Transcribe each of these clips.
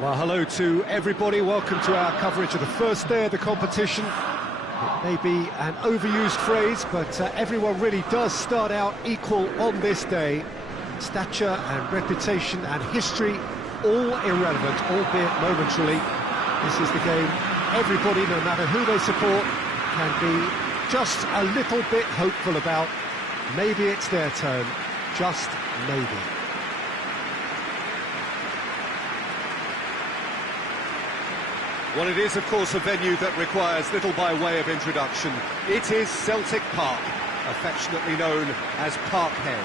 Well, hello to everybody. Welcome to our coverage of the first day of the competition. It may be an overused phrase, but everyone really does start out equal on this day. Stature and reputation and history, all irrelevant, albeit momentarily. This is the game everybody, no matter who they support, can be just a little bit hopeful about. Maybe it's their turn, just maybe. Well, it is, of course, a venue that requires little by way of introduction. It is Celtic Park, affectionately known as Parkhead.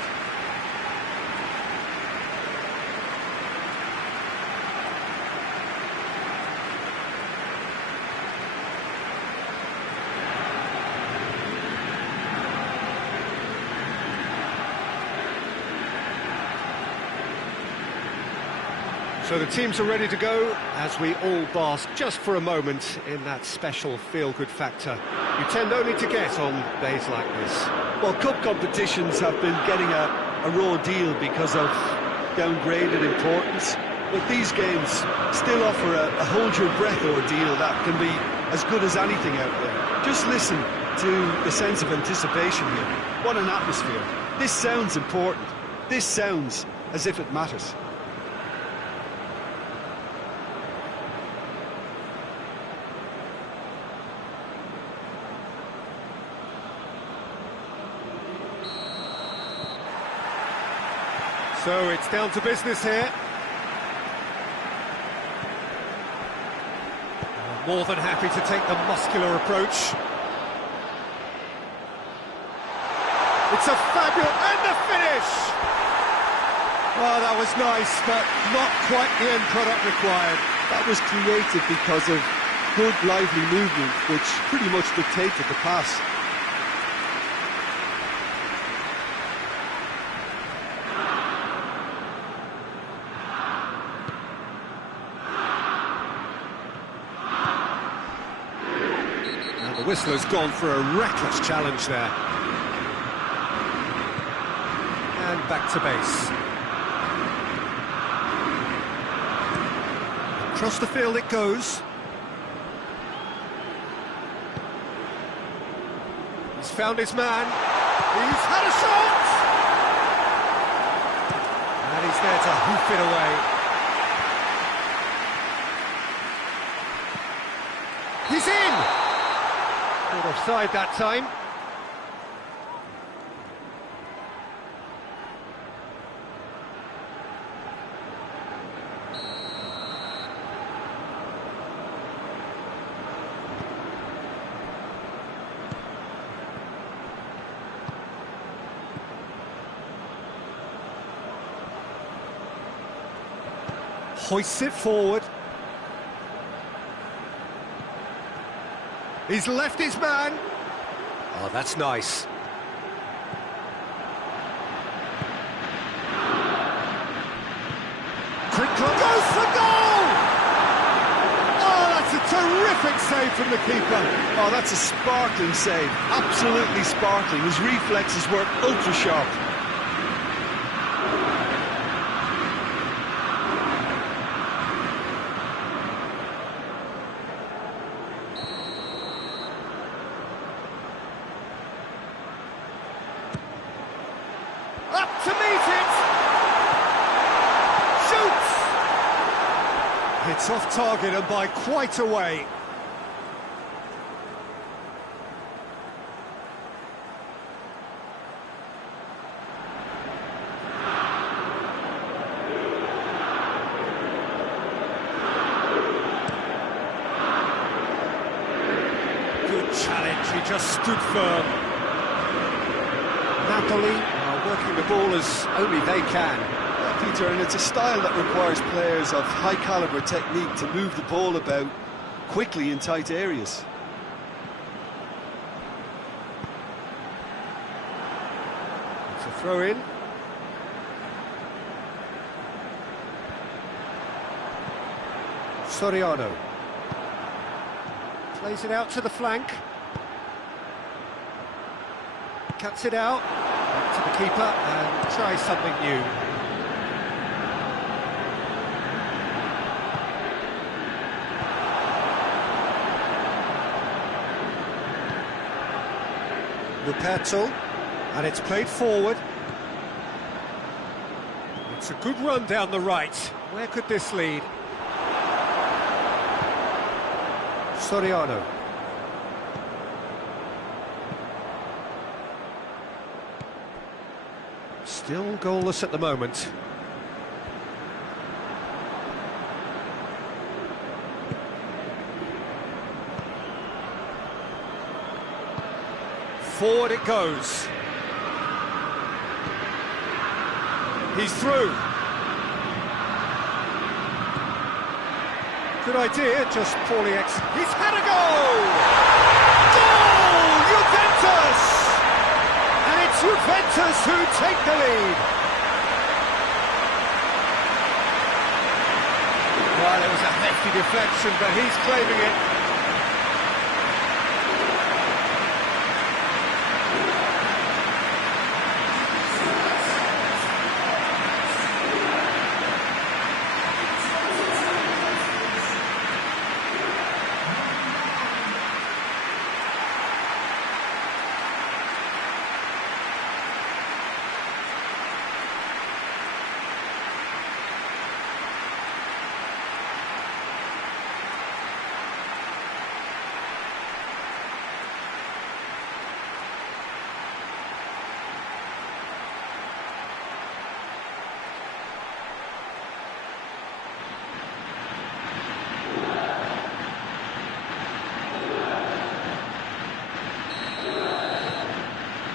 So the teams are ready to go as we all bask just for a moment in that special feel-good factor you tend only to get on days like this. Well, cup competitions have been getting a raw deal because of downgraded importance, but these games still offer a hold-your-breath ordeal that can be as good as anything out there. Just listen to the sense of anticipation here. What an atmosphere. This sounds important. This sounds as if it matters. So it's down to business here. More than happy to take the muscular approach. It's a fabulous... and the finish! Oh, that was nice, but not quite the end product required. That was created because of good, lively movement, which pretty much dictated the pass. The whistler's gone for a reckless challenge there. And back to base. Across the field it goes. He's found his man. He's had a shot! And he's there to hoof it away. He's in! Offside that time. Hoists it forward. He's left his man. Oh, that's nice. Quick goes for goal! Oh, that's a terrific save from the keeper. Oh, that's a sparkling save. Absolutely sparkling. His reflexes were ultra sharp. Up to meet it! Shoots! It's off target and by quite a way. Good challenge, he just stood firm. Napoli working the ball as only they can. Peter, and it's a style that requires players of high calibre technique to move the ball about quickly in tight areas. It's a throw in. Soriano plays it out to the flank. Cuts it out. To the keeper and tries something new. Luperto, and it's played forward. It's a good run down the right. Where could this lead? Soriano. Still goalless at the moment. Forward it goes. He's through. Good idea, just poorly He's had a goal! Goal! Juventus! And it's Juventus who take the lead. Well, it was a hefty deflection, but he's claiming it.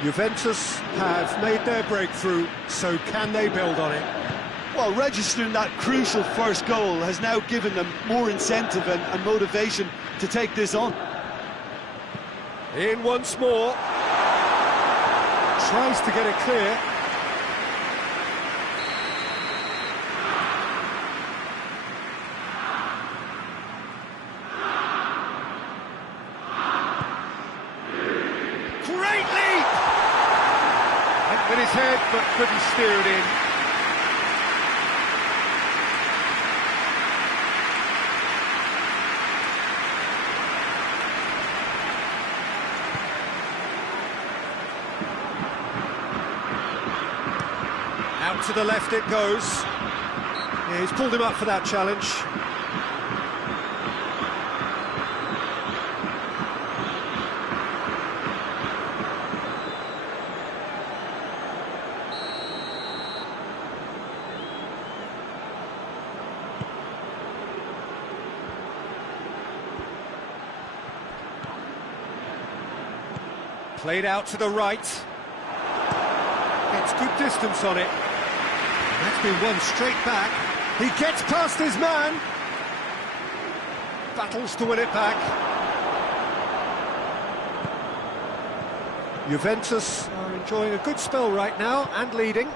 Juventus have made their breakthrough, so can they build on it? Well, registering that crucial first goal has now given them more incentive and motivation to take this on. In once more. Tries to get it clear. With his head, but couldn't steer it in. Out to the left it goes. Yeah, he's pulled him up for that challenge. Played out to the right. Gets good distance on it. That's been won straight back. He gets past his man. Battles to win it back. Juventus are enjoying a good spell right now and leading.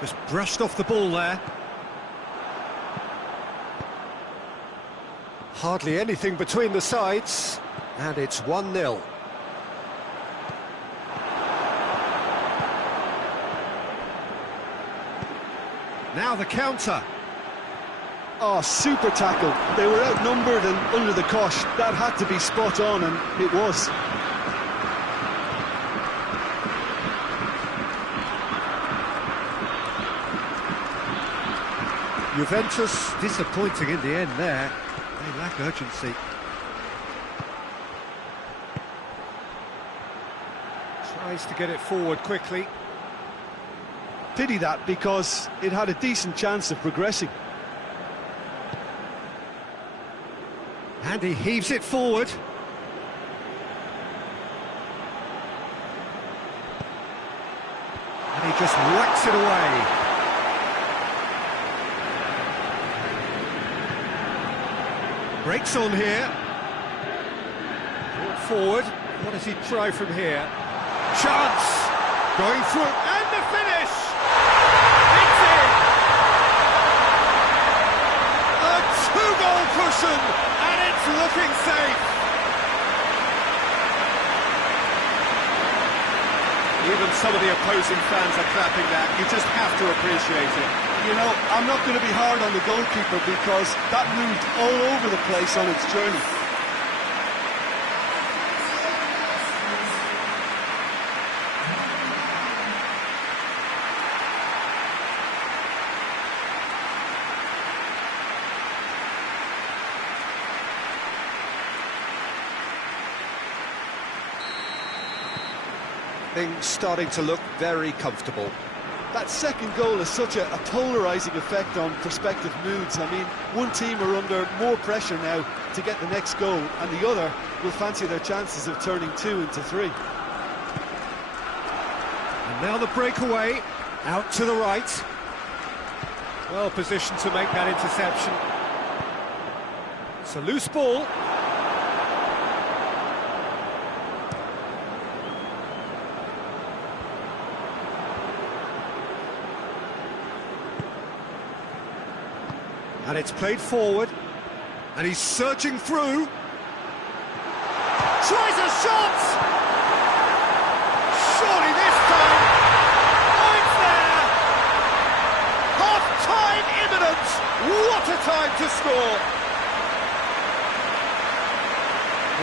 Just brushed off the ball there. Hardly anything between the sides, and it's 1-0. Now the counter. Oh, super tackle. They were outnumbered and under the cosh. That had to be spot on, and it was. Juventus disappointing in the end there. They lack urgency. Tries to get it forward quickly. Pity that, because it had a decent chance of progressing. And he heaves it forward. And he just whacks it away. Breaks on here. Forward. What does he try from here? Chance! Going through. And the finish! It's in! A two-goal cushion! And it's looking safe! Even some of the opposing fans are clapping that. You just have to appreciate it. You know, I'm not going to be hard on the goalkeeper because that moved all over the place on its journey. Things starting to look very comfortable. That second goal has such a polarising effect on prospective moods. I mean, one team are under more pressure now to get the next goal, and the other will fancy their chances of turning 2 into 3. And now the breakaway, out to the right. Well positioned to make that interception. It's a loose ball. And it's played forward, and he's surging through. Tries a shot! Surely this time, oh, it's there! Half-time imminent! What a time to score!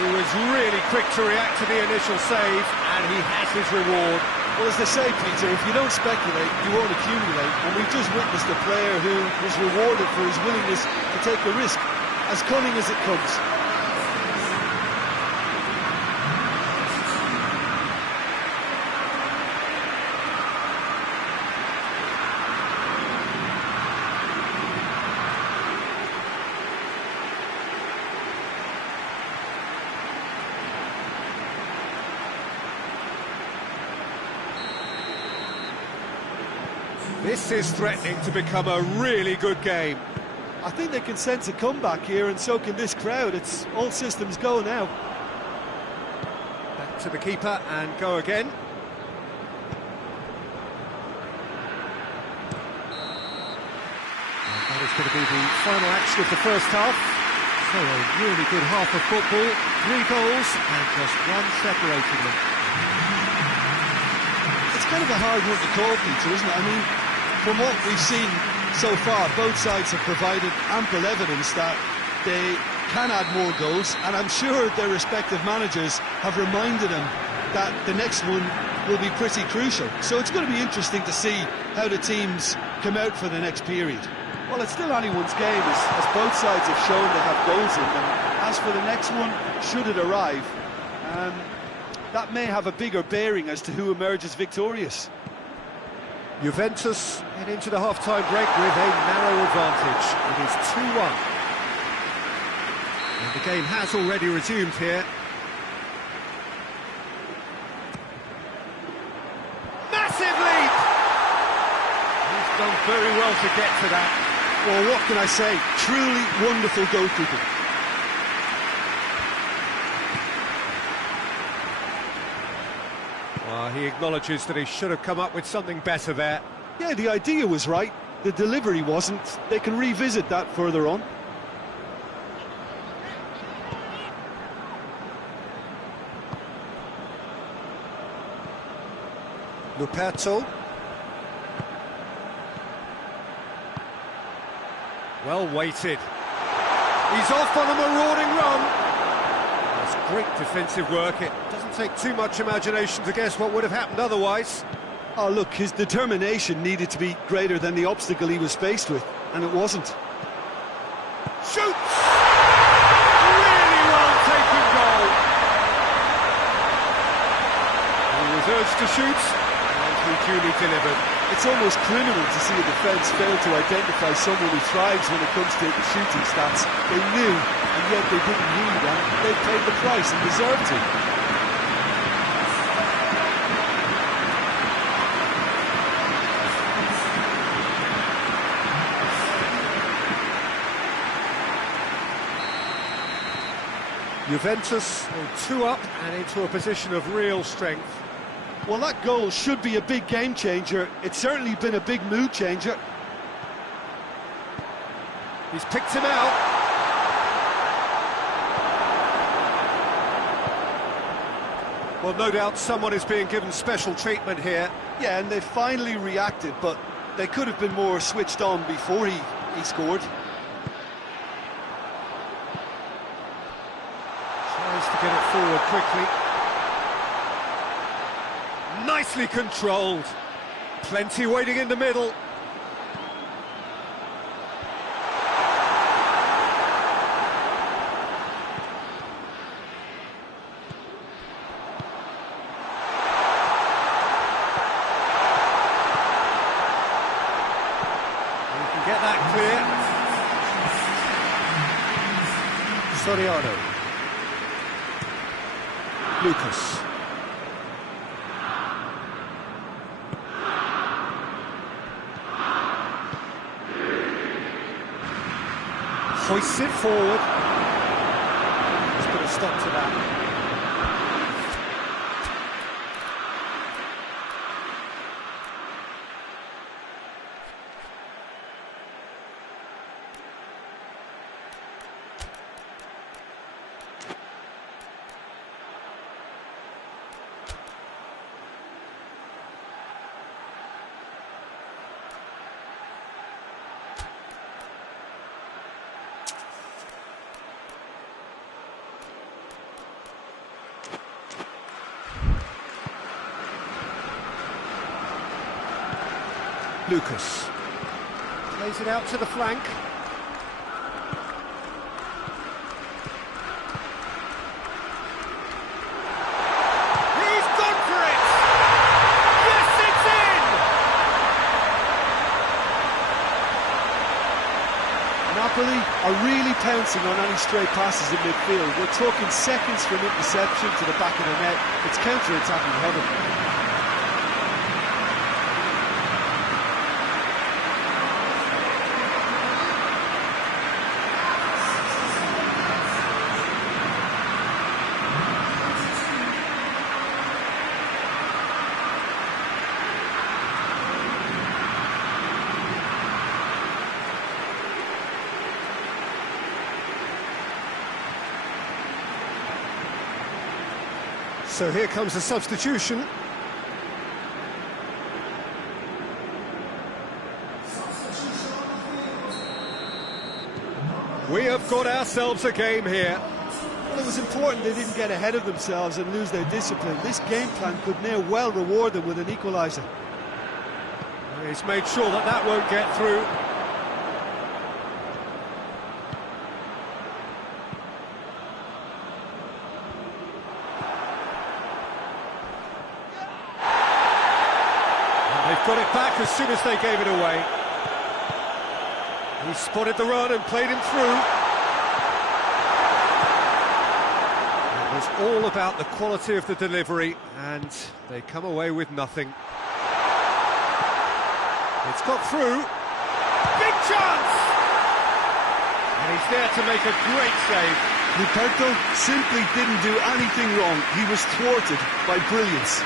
He was really quick to react to the initial save, and he has his reward. Well, as they say, Peter, if you don't speculate, you won't accumulate. And we've just witnessed a player who was rewarded for his willingness to take a risk, as cunning as it comes. This is threatening to become a really good game. I think they can sense a comeback here, and so can this crowd. It's all systems go now. Back to the keeper and go again. And that is going to be the final action of the first half. So a really good half of football, 3 goals and just one separating them. It's kind of a hard one to call, Peter, isn't it? I mean, from what we've seen so far, both sides have provided ample evidence that they can add more goals, and I'm sure their respective managers have reminded them that the next one will be pretty crucial. So it's going to be interesting to see how the teams come out for the next period. Well, it's still anyone's game, as both sides have shown they have goals in them. As for the next one, should it arrive, that may have a bigger bearing as to who emerges victorious. Juventus head into the half-time break with a narrow advantage. It is 2-1. And the game has already resumed here. Massive leap! He's done very well to get to that. Well, what can I say? Truly wonderful goalkeeping. He acknowledges that he should have come up with something better there. Yeah, the idea was right, the delivery wasn't. They can revisit that further on. Luperto. Well weighted. He's off on a marauding run. That's great defensive work. It doesn't take too much imagination to guess what would have happened otherwise. Oh, look, his determination needed to be greater than the obstacle he was faced with, and it wasn't. Shoots! Really well taken goal. He was urged to shoot, and he duly delivered. It's almost criminal to see a defence fail to identify someone who thrives when it comes to shooting stats. They knew, and yet they didn't heed, and they paid the price and deserved to. Juventus go 2 up and into a position of real strength. Well, that goal should be a big game changer. It's certainly been a big mood changer. He's picked him out. Well, no doubt someone is being given special treatment here. Yeah, and they finally reacted, but they could have been more switched on before he scored. Tries to get it forward quickly. Nicely controlled. Plenty waiting in the middle. Soriano. Lucas. Hoists it forward. Let's put a stop to that. Lucas plays it out to the flank. He's gone for it! Yes, it's in! Napoli are really pouncing on any stray passes in midfield. We're talking seconds from interception to the back of the net. It's counter-attacking heaven. So here comes a substitution. We have got ourselves a game here. Well, it was important they didn't get ahead of themselves and lose their discipline. This game plan could now well reward them with an equaliser. He's made sure that that won't get through. Got it back as soon as they gave it away. He spotted the run and played him through. It was all about the quality of the delivery, and they come away with nothing. It's got through. Big chance! And he's there to make a great save. Luperto simply didn't do anything wrong. He was thwarted by brilliance.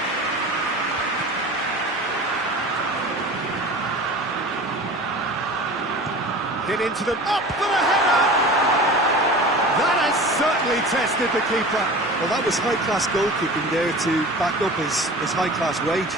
Get into them, up for the header! That has certainly tested the keeper. Well, that was high-class goalkeeping there to back up his high-class wage.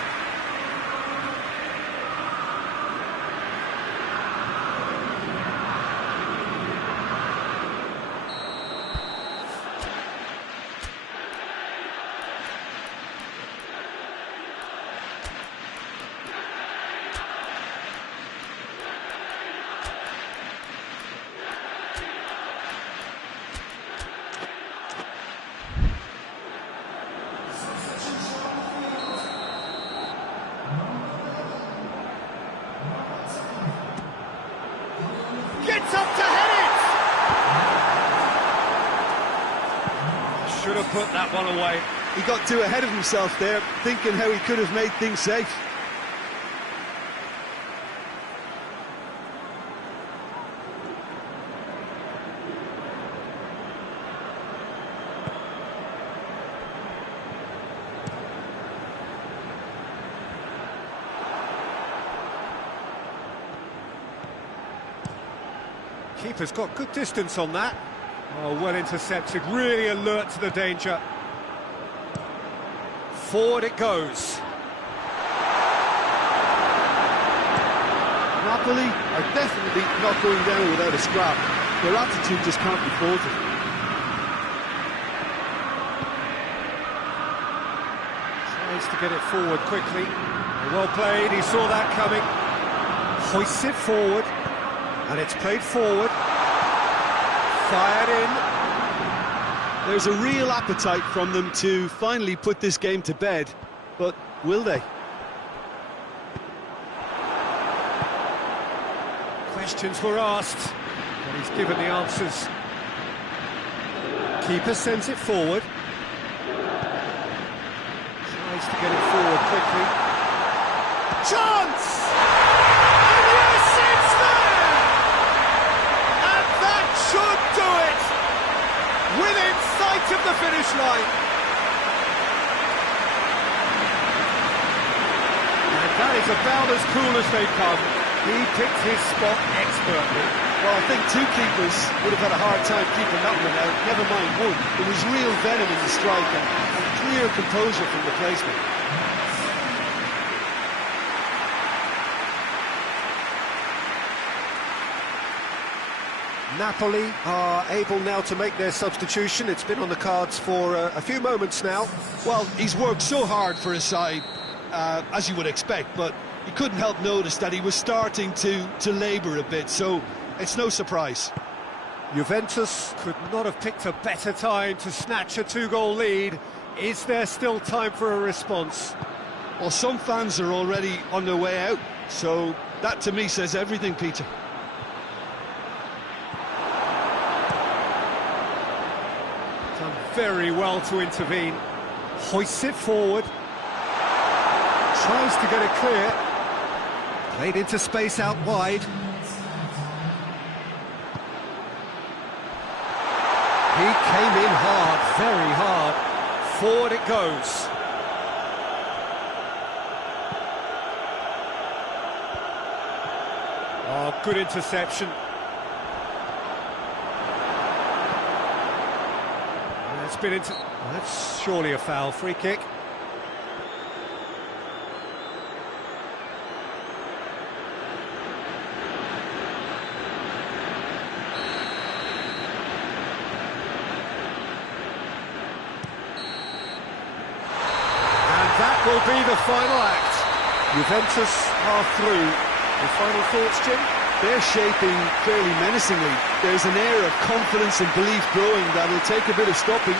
Gets up to head it! Should have put that one away. He got too ahead of himself there, thinking how he could have made things safe. Keeper's got good distance on that. Oh, well intercepted, really alert to the danger. Forward it goes. Napoli are definitely not going down without a scrap. Their attitude just can't be faulted. Tries to get it forward quickly. Well played, he saw that coming. Hoists it forward. And it's played forward, fired in. There's a real appetite from them to finally put this game to bed, but will they? Questions were asked, and he's given the answers. Keeper sends it forward. Tries to get it forward quickly. Chance! And yes, it's there! And that should do it! Within sight of the finish line. And that is about as cool as they come. He picked his spot expertly. Well, I think two keepers would have had a hard time keeping that one out, never mind one. There was real venom in the strike and clear composure from the placement. Napoli are able now to make their substitution. It's been on the cards for a few moments now. Well, he's worked so hard for his side, as you would expect, but you couldn't help notice that he was starting to labour a bit, so it's no surprise. Juventus could not have picked a better time to snatch a two-goal lead. Is there still time for a response? Well, some fans are already on their way out, so that to me says everything, Peter. Done very well to intervene. Hoists it forward. Tries to get it clear. Played into space out wide. He came in hard, very hard. Forward it goes. Oh, good interception. That's been into... That's surely a foul. Free kick. That will be the final act. Juventus are through. The final thoughts, Jim? They're shaping fairly menacingly. There's an air of confidence and belief growing that'll take a bit of stopping.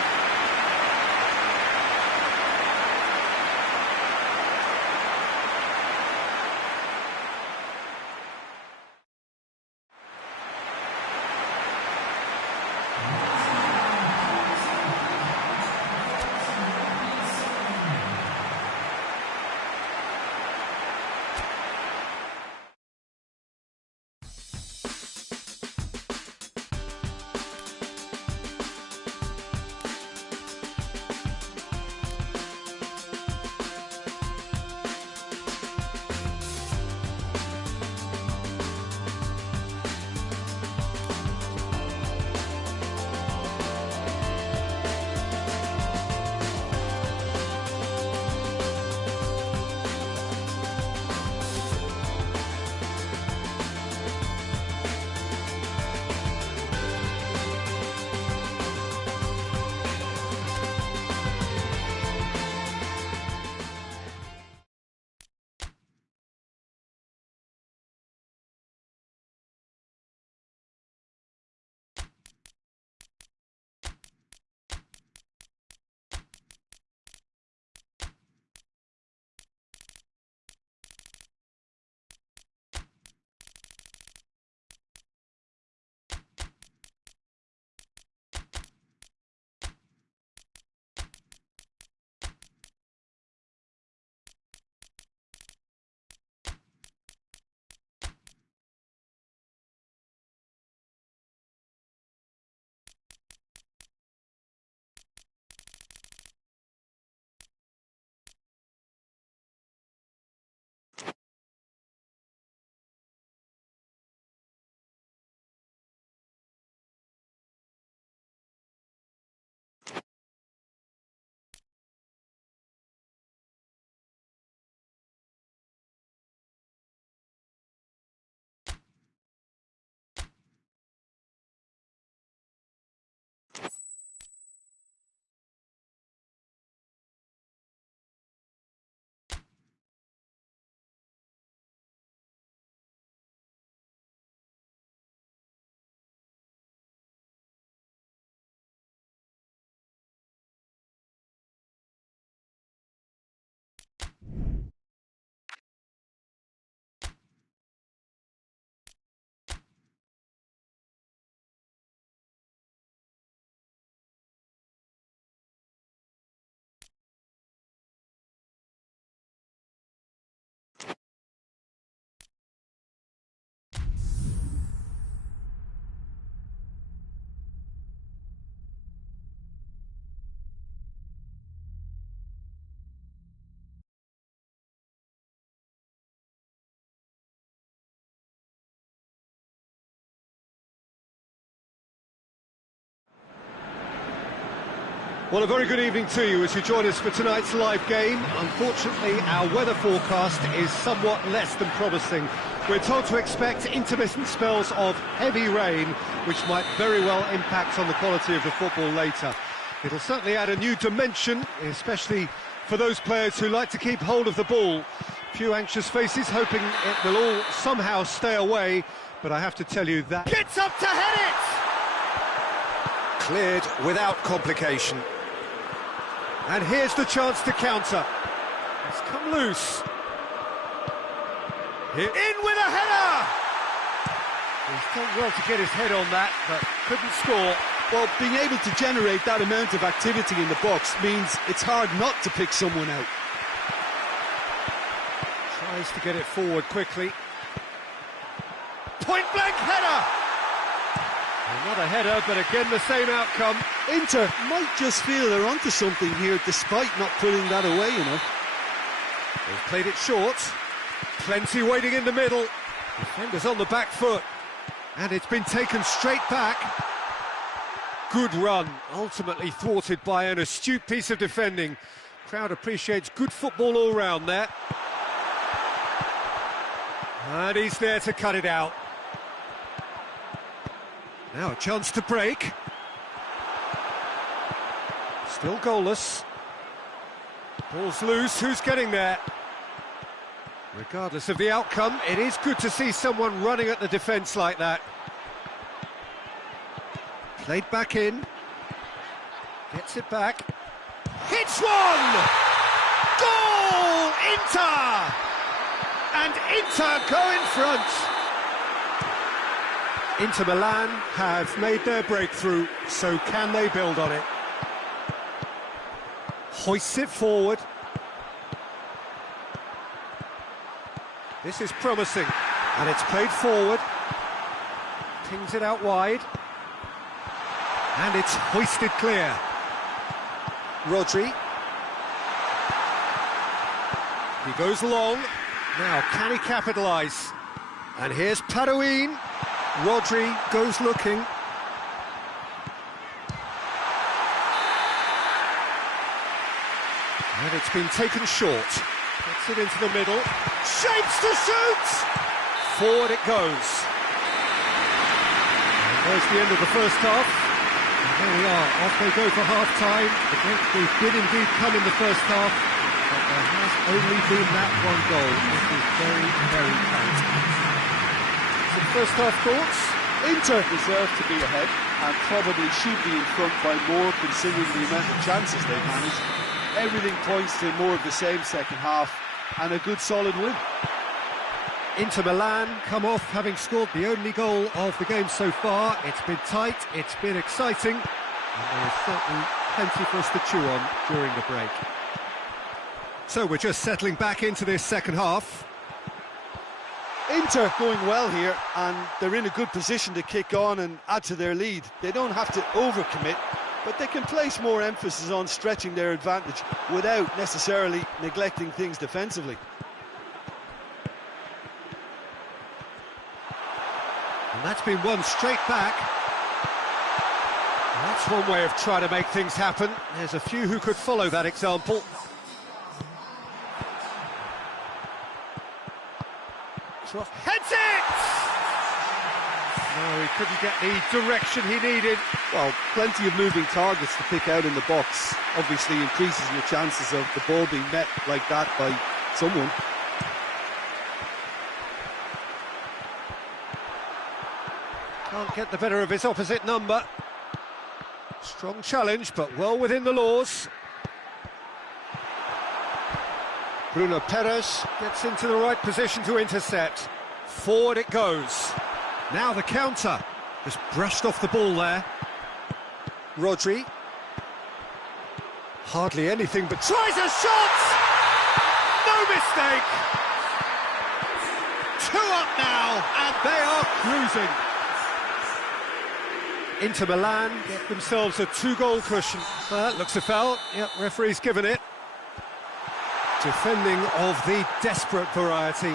Well, a very good evening to you as you join us for tonight's live game. Unfortunately, our weather forecast is somewhat less than promising. We're told to expect intermittent spells of heavy rain, which might very well impact on the quality of the football later. It'll certainly add a new dimension, especially for those players who like to keep hold of the ball. Few anxious faces hoping it will all somehow stay away, but I have to tell you that... Gets up to head it! Cleared without complication. And here's the chance to counter. It's come loose. In with a header! He's done well to get his head on that, but couldn't score. Well, being able to generate that amount of activity in the box means it's hard not to pick someone out. Tries to get it forward quickly. Point-blank header! Another header, but again the same outcome. Inter might just feel they're onto something here, despite not putting that away, you know. They've played it short. Plenty waiting in the middle. Defenders on the back foot. And it's been taken straight back. Good run, ultimately thwarted by an astute piece of defending. Crowd appreciates good football all round there. And he's there to cut it out. Now a chance to break. Still goalless. Ball's loose, who's getting there? Regardless of the outcome, it is good to see someone running at the defence like that. Played back in. Gets it back. Hits one! Goal! Inter! And Inter go in front. Inter Milan have made their breakthrough, so can they build on it? Hoists it forward. This is promising, and it's played forward. Pings it out wide. And it's hoisted clear. Rodri. He goes long. Now, can he capitalise? And here's Parouin. Rodri goes looking. And it's been taken short. Gets it into the middle. Shapes to shoot! Forward it goes. And there's the end of the first half. And there we are, off they go for half-time. The breakthrough did indeed come in the first half, but there has only been that one goal. It is very, very tight. Some first half thoughts? Inter deserve to be ahead and probably should be in front by more, considering the amount of chances they've managed. Everything points to more of the same second half and a good solid win. Inter Milan come off having scored the only goal of the game so far. It's been tight, it's been exciting, and there is certainly plenty for us to chew on during the break. So we're just settling back into this second half. Inter going well here, and they're in a good position to kick on and add to their lead. They don't have to overcommit, but they can place more emphasis on stretching their advantage without necessarily neglecting things defensively. And that's been won straight back. And that's one way of trying to make things happen. There's a few who could follow that example. Heads it! No, he couldn't get the direction he needed. Well, plenty of moving targets to pick out in the box. Obviously increases your chances of the ball being met like that by someone. Can't get the better of his opposite number. Strong challenge, but well within the laws. Bruno Perez gets into the right position to intercept. Forward it goes. Now the counter. Just brushed off the ball there. Rodri. Hardly anything but... Tries a shot! No mistake! 2 up now, and they are cruising. Inter Milan get themselves a 2-goal cushion. That looks a foul. Yep, referee's given it. Defending of the desperate variety.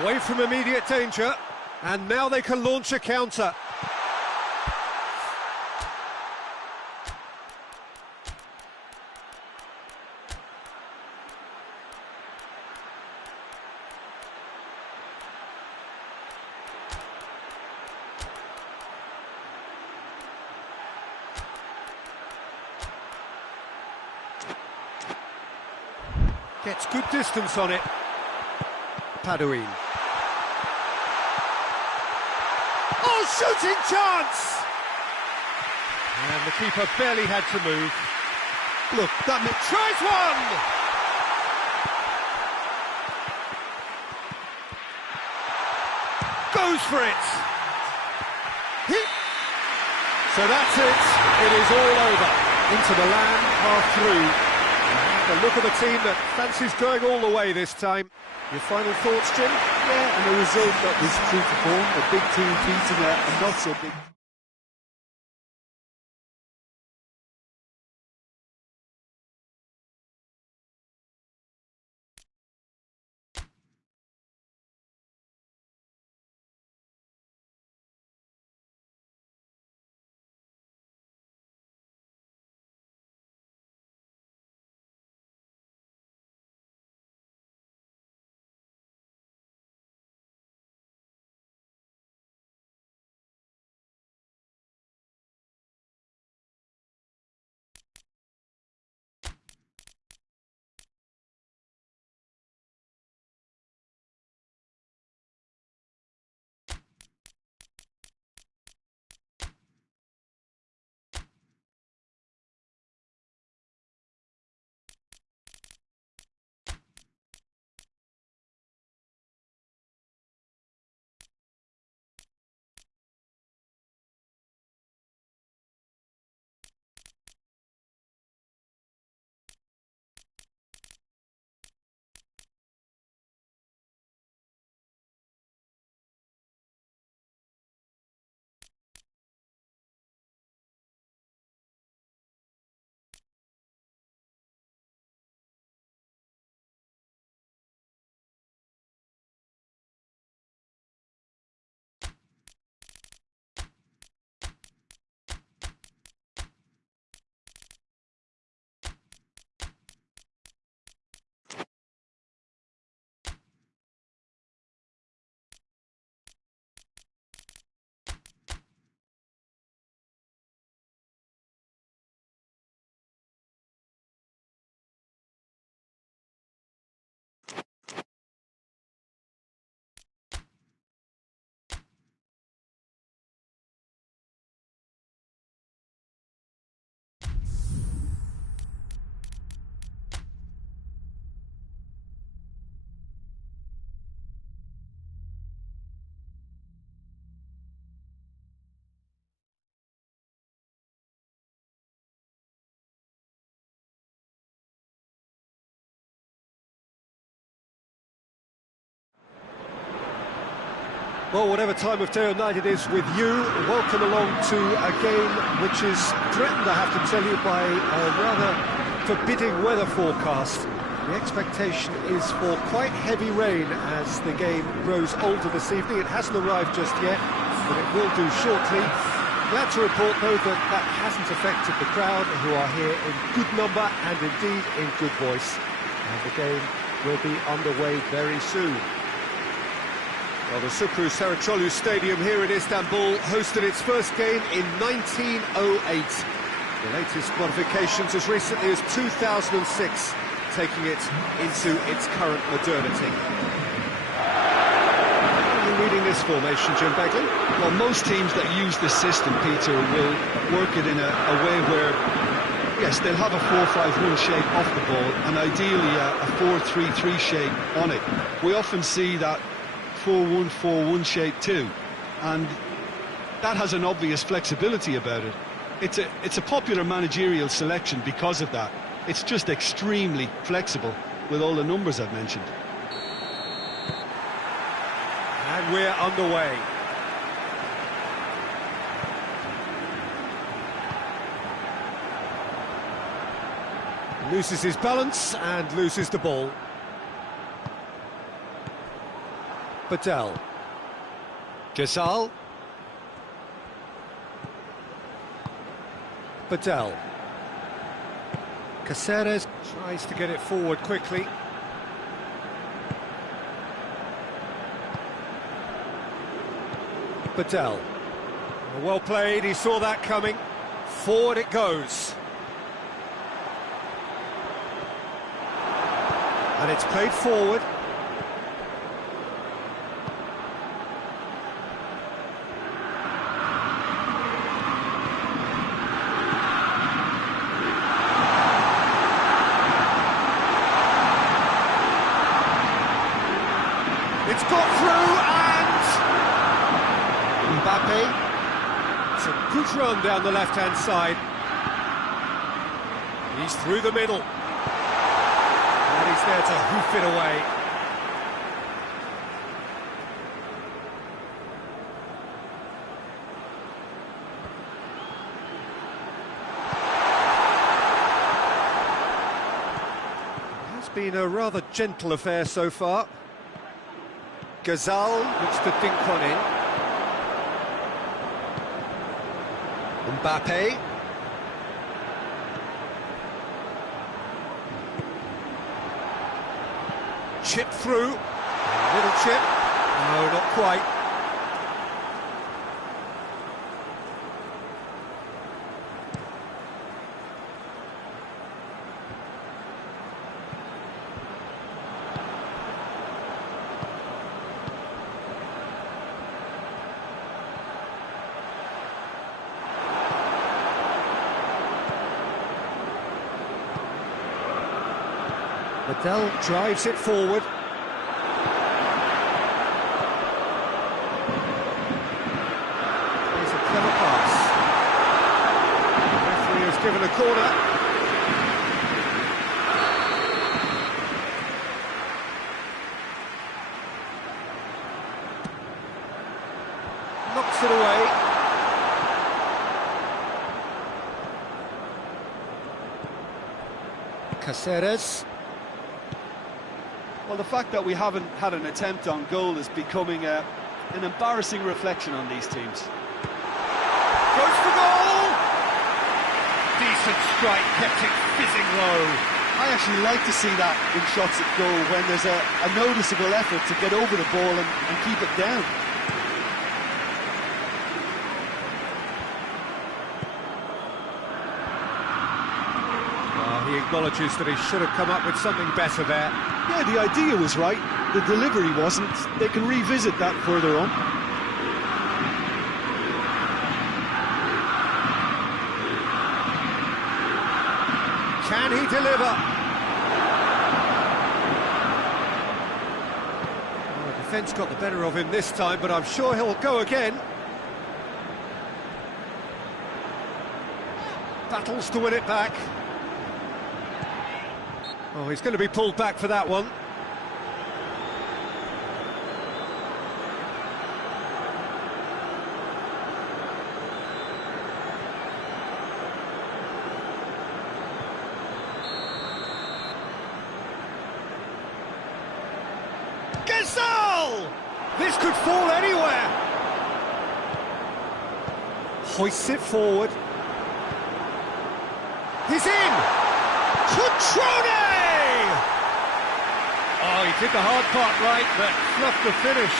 Away from immediate danger, and now they can launch a counter. Gets good distance on it. Paduin. Oh, shooting chance! And the keeper barely had to move. Look, that tries one! Goes for it! So that's it. It is all over. Into Milan, half through. And a look at the team that fancies going all the way this time. Your final thoughts, Jim? Yeah, and a result that was true to form. A big team beating a not so big. Well, whatever time of day or night it is with you, welcome along to a game which is threatened, I have to tell you, by a rather forbidding weather forecast. The expectation is for quite heavy rain as the game grows older this evening. It hasn't arrived just yet, but it will do shortly. Glad to report, though, that that hasn't affected the crowd, who are here in good number and indeed in good voice. And the game will be underway very soon. Well, the Supru Saraçoğlu Stadium here in Istanbul hosted its first game in 1908. The latest modifications as recently as 2006, taking it into its current modernity. Are you reading this formation, Jim Begley? Well, most teams that use this system, Peter, will work it in a way where, yes, they'll have a 4-5-1 shape off the ball, and ideally a 4-3-3 shape on it. We often see that 4-1-4-1 shape too, and that has an obvious flexibility about it. It's a popular managerial selection because of that. It's just extremely flexible with all the numbers I've mentioned. And we're underway. Loses his balance and loses the ball. Patel. Casal. Patel. Caceres tries to get it forward quickly. Patel. Well played, he saw that coming. Forward it goes. And it's played forward. It's got through and Mbappe. It's a good run down the left-hand side. He's through the middle. And he's there to hoof it away. It's been a rather gentle affair so far. Gazal looks to dink one in. Mbappe. Chip through. Little chip. No, not quite. Adel drives it forward. Here's a clever pass. The referee has given a corner. Knocks it away. Caceres. Well, the fact that we haven't had an attempt on goal is becoming an embarrassing reflection on these teams. Goes for goal! Decent strike, kept it fizzing low. I actually like to see that in shots at goal when there's a noticeable effort to get over the ball and keep it down. He acknowledges that he should have come up with something better there. Yeah, the idea was right, the delivery wasn't. They can revisit that further on. Can he deliver? Well, the defence got the better of him this time, but I'm sure he'll go again. Battles to win it back. Oh, he's going to be pulled back for that one. Gazal! This could fall anywhere. Hoists it forward. He's in! Cutrone! Oh, he did the hard part right, but fluffed the finish.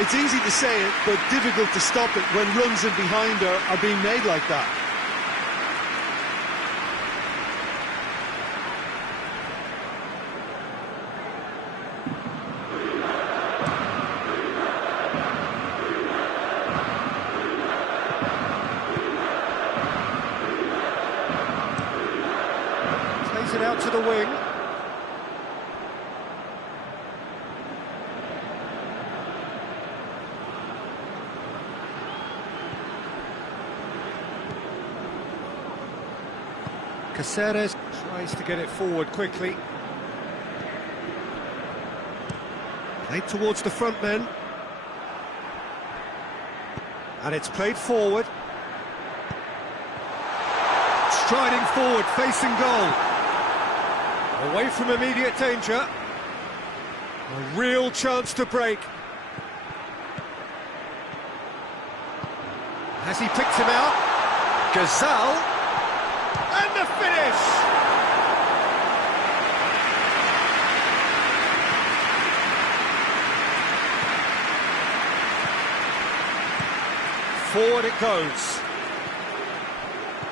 It's easy to say it, but difficult to stop it when runs in behind are being made like that. Plays it out to the wing. Caceres tries to get it forward quickly. Played towards the front men. And it's played forward. Striding forward, facing goal. Away from immediate danger. A real chance to break. Has he picked him out? Gazal. And the finish! Forward it goes.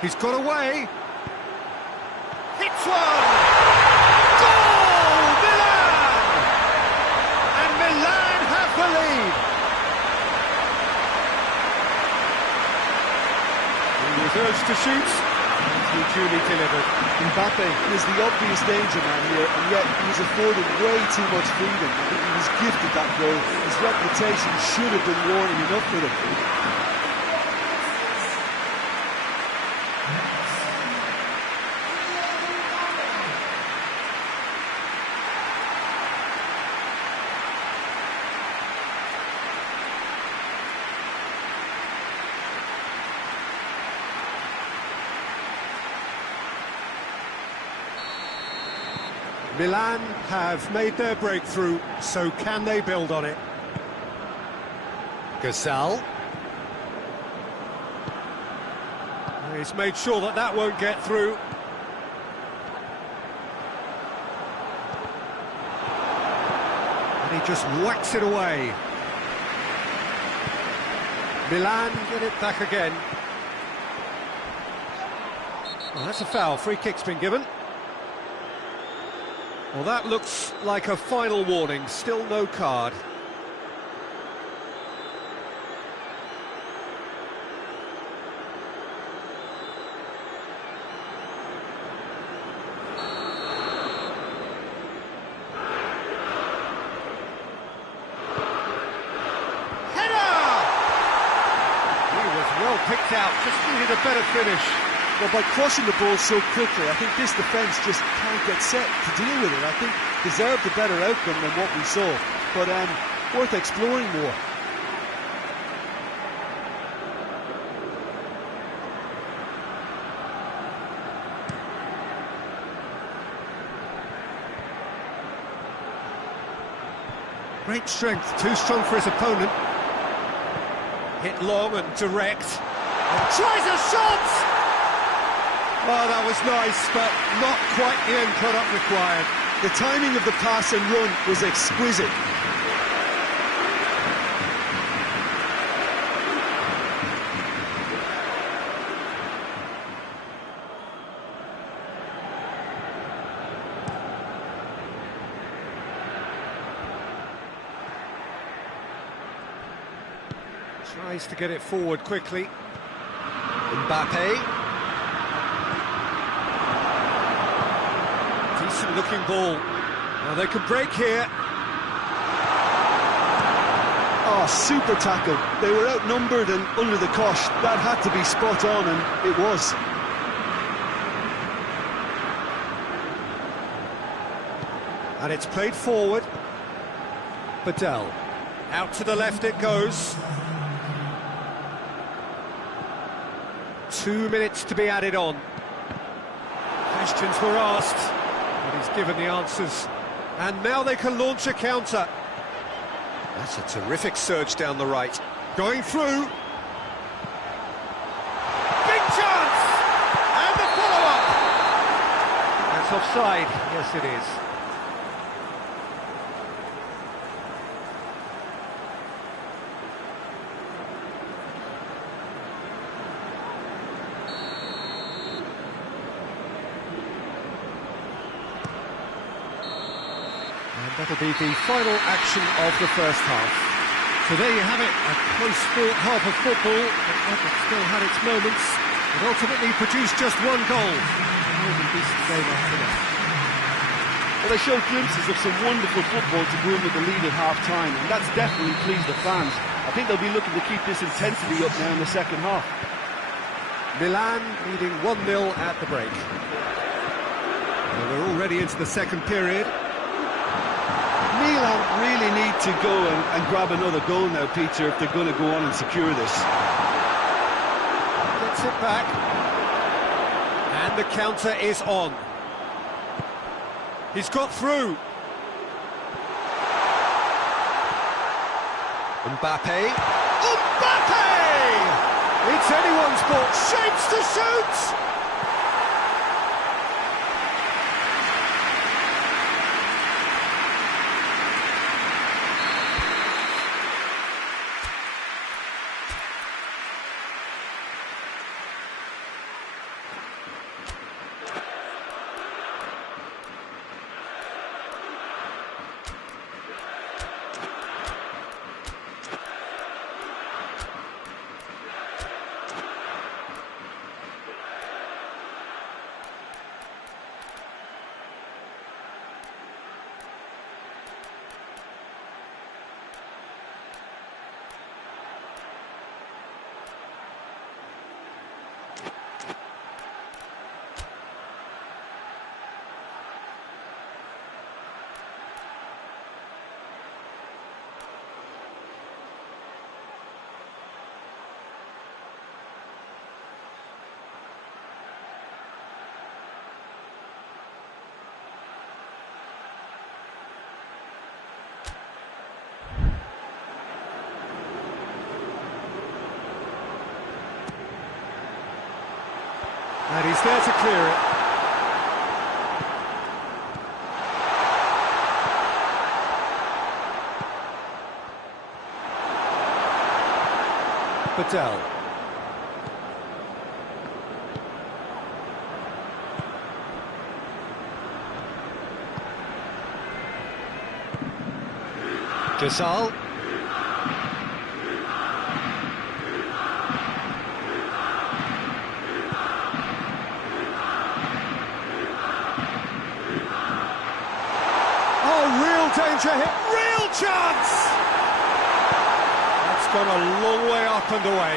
He's got away. Hits one! Goal! Milan! approach to shoot. He duly delivered. Mbappe is the obvious danger man here, and yet he was afforded way too much freedom. I think he was gifted that goal. His reputation should have been warning enough for him. Milan have made their breakthrough, so can they build on it? Gasal. He's made sure that that won't get through. And he just whacks it away. Milan get it back again. Well, that's a foul. Free kick's been given. Well, that looks like a final warning. Still no card. Picked out, just needed a better finish. Well, by crossing the ball so quickly, I think this defence just can't get set to deal with it. I think deserved a better outcome than what we saw, but worth exploring more. Great strength, too strong for his opponent. Hit long and direct. Tries a shot! Oh, that was nice, but not quite the end product required. The timing of the pass and run was exquisite. Tries to get it forward quickly. Mbappe. Decent looking ball. Now they can break here. Oh, super tackle. They were outnumbered and under the cosh. That had to be spot on, and it was. And it's played forward. Badel. Out to the left it goes. 2 minutes to be added on. Questions were asked, but he's given the answers. And now they can launch a counter. That's a terrific surge down the right. Going through. Big chance! And the follow-up! That's offside. Yes, it is. That'll be the final action of the first half. So there you have it, a close-fought half of football, but one that still had its moments, and ultimately produced just one goal. A decent game after that. Well, they showed glimpses of some wonderful football to go in with the lead at half-time, and that's definitely pleased the fans. I think they'll be looking to keep this intensity up now in the second half. Milan leading 1-0 at the break. Well, we're already into the second period. Milan really need to go and grab another goal now, Peter, if they're going to go on and secure this. Gets it back. And the counter is on. He's got through. Mbappe. Mbappe! It's anyone's ball. Shapes to shoot! there to clear it. Patel. Gasol. Oh, real danger here, real chance! That's gone a long way up and away.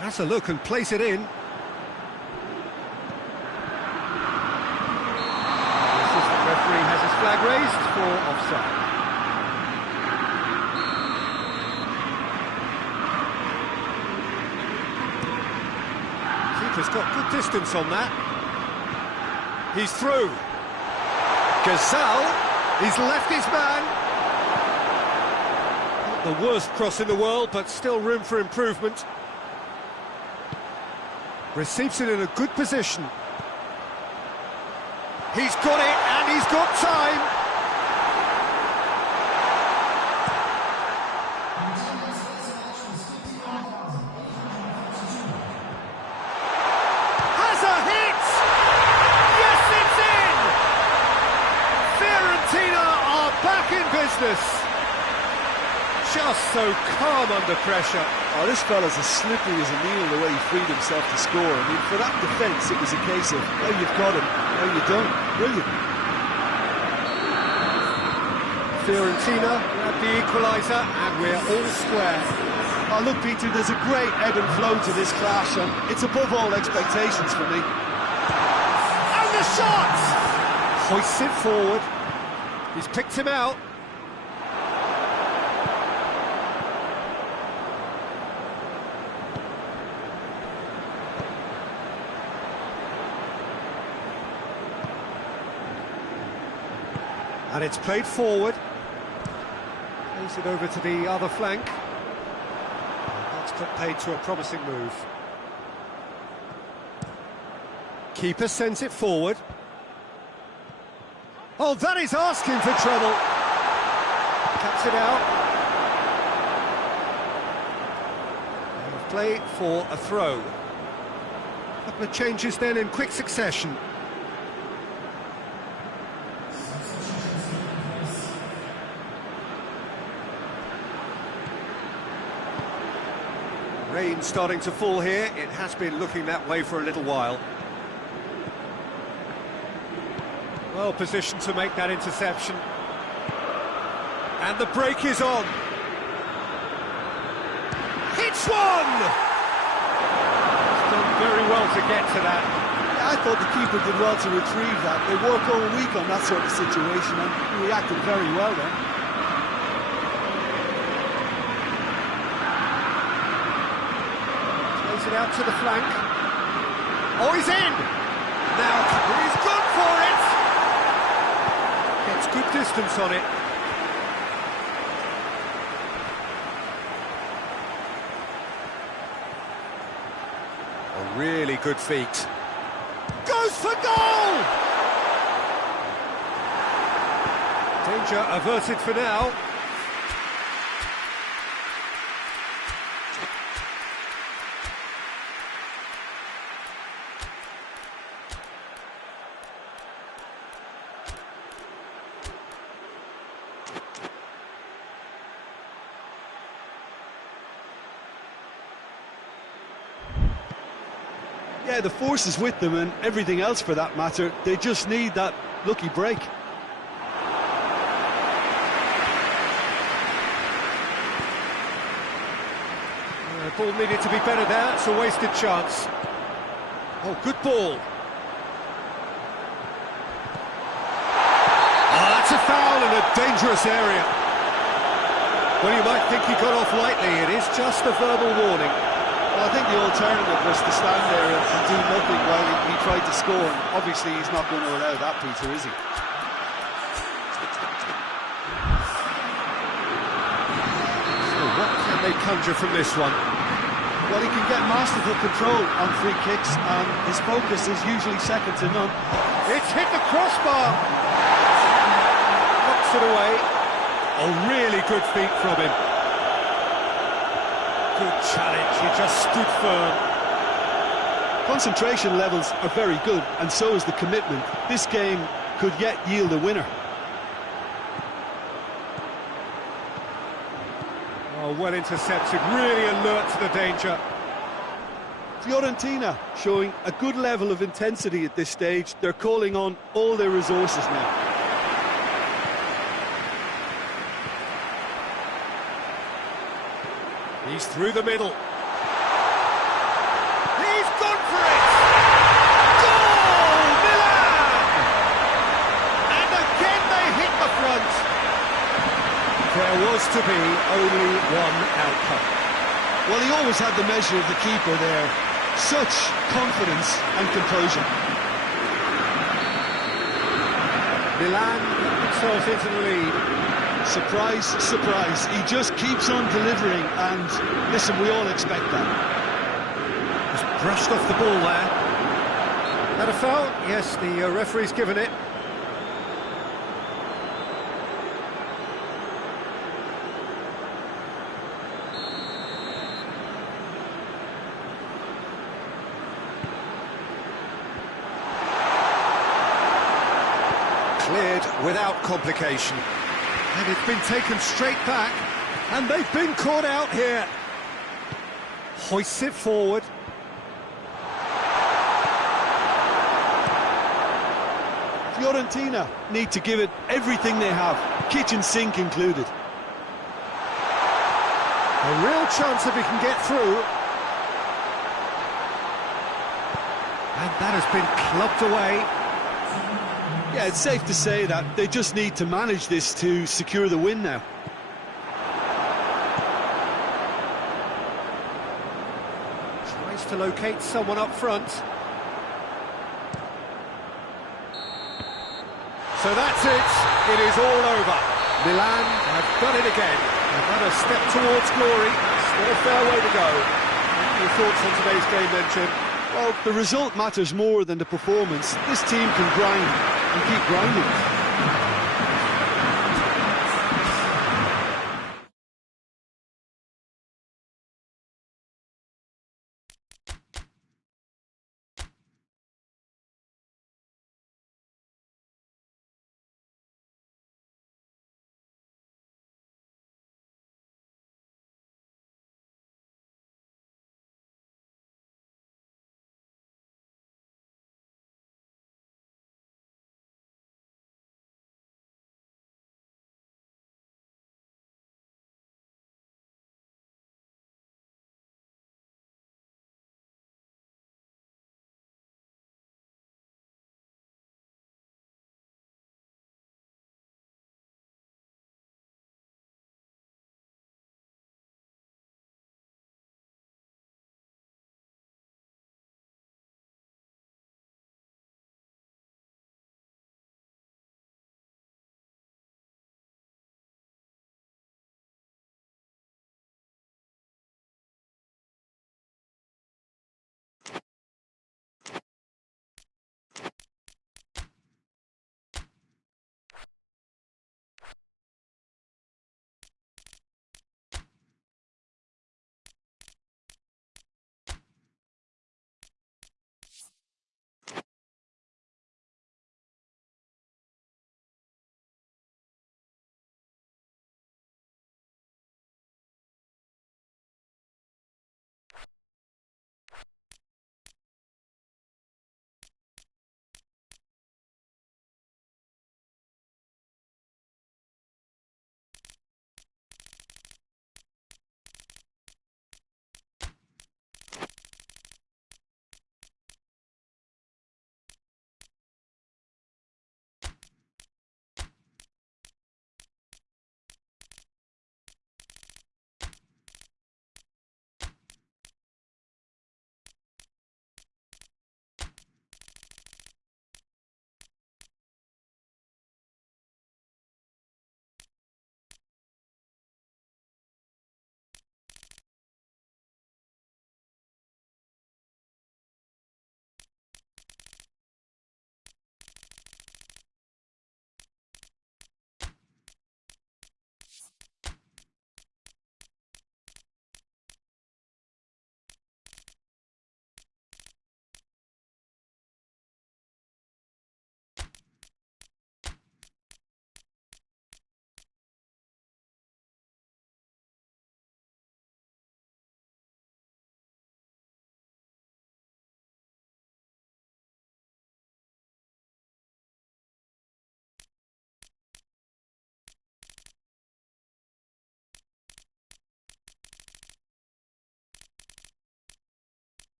That's a look and place it in. Assistant referee has his flag raised for offside. Keeper's got good distance on that. He's through. Gasol, he's left his man. Not the worst cross in the world, but still room for improvement. Receives it in a good position. He's got it, and he's got time. Has a hit! Yes, it's in! Fiorentina are back in business. Just so calm under pressure. Oh, this fella's as slippery as a needle the way he freed himself to score. I mean, for that defence, it was a case of, oh, you've got him, no, you don't. Brilliant. Fiorentina grab the equaliser, and we're all square. Oh, look, Peter, there's a great ebb and flow to this clash, and it's above all expectations for me. And the shot! Hoists it forward. He's picked him out. And it's played forward. Plays it over to the other flank. That's put paid to a promising move. Keeper sends it forward. Oh, that is asking for trouble. Cuts it out. And play for a throw. A couple of changes then in quick succession. Rain starting to fall here. It has been looking that way for a little while. Well positioned to make that interception. And the break is on. Hits one! He's done very well to get to that. I thought the keeper did well to retrieve that. They work all week on that sort of situation, and he reacted very well then. It out to the flank. Oh, he's in! Now, he's gone for it! Gets good distance on it. A really good feat. Goes for goal! Danger averted for now. Yeah, the force is with them, and everything else for that matter. They just need that lucky break. Ball needed to be better there. It's a wasted chance. Oh, good ball. Oh, that's a foul in a dangerous area. Well, you might think he got off lightly. It is just a verbal warning. Well, I think the alternative was to stand there and do nothing while he tried to score. And obviously, he's not going to allow that, Peter, is he? So what can they conjure from this one? Well, he can get masterful control on free kicks, and his focus is usually second to none. It's hit the crossbar! Knocks it away. Oh, really good feet from him. Good challenge, he just stood firm. Concentration levels are very good, and so is the commitment. This game could yet yield a winner. Oh, well intercepted, really alert to the danger. Fiorentina showing a good level of intensity at this stage. They're calling on all their resources now. He's through the middle. He's gone for it! Goal! Milan! And again they hit the front. There was to be only one outcome. Well, he always had the measure of the keeper there. Such confidence and composure. Milan put themselves into the lead. Surprise, surprise. He just keeps on delivering, and listen, we all expect that. Just brushed off the ball there. Had a foul? Yes, the referee's given it. Cleared without complication. And it's been taken straight back. And they've been caught out here. Hoists it forward. Fiorentina need to give it everything they have, kitchen sink included. A real chance if he can get through. And that has been clubbed away. Yeah, it's safe to say that they just need to manage this to secure the win now. Tries to locate someone up front. So that's it. It is all over. Milan have done it again. Another step towards glory. Still a fair way to go. Your thoughts on today's game then, Jim? Well, the result matters more than the performance. This team can grind and keep grinding.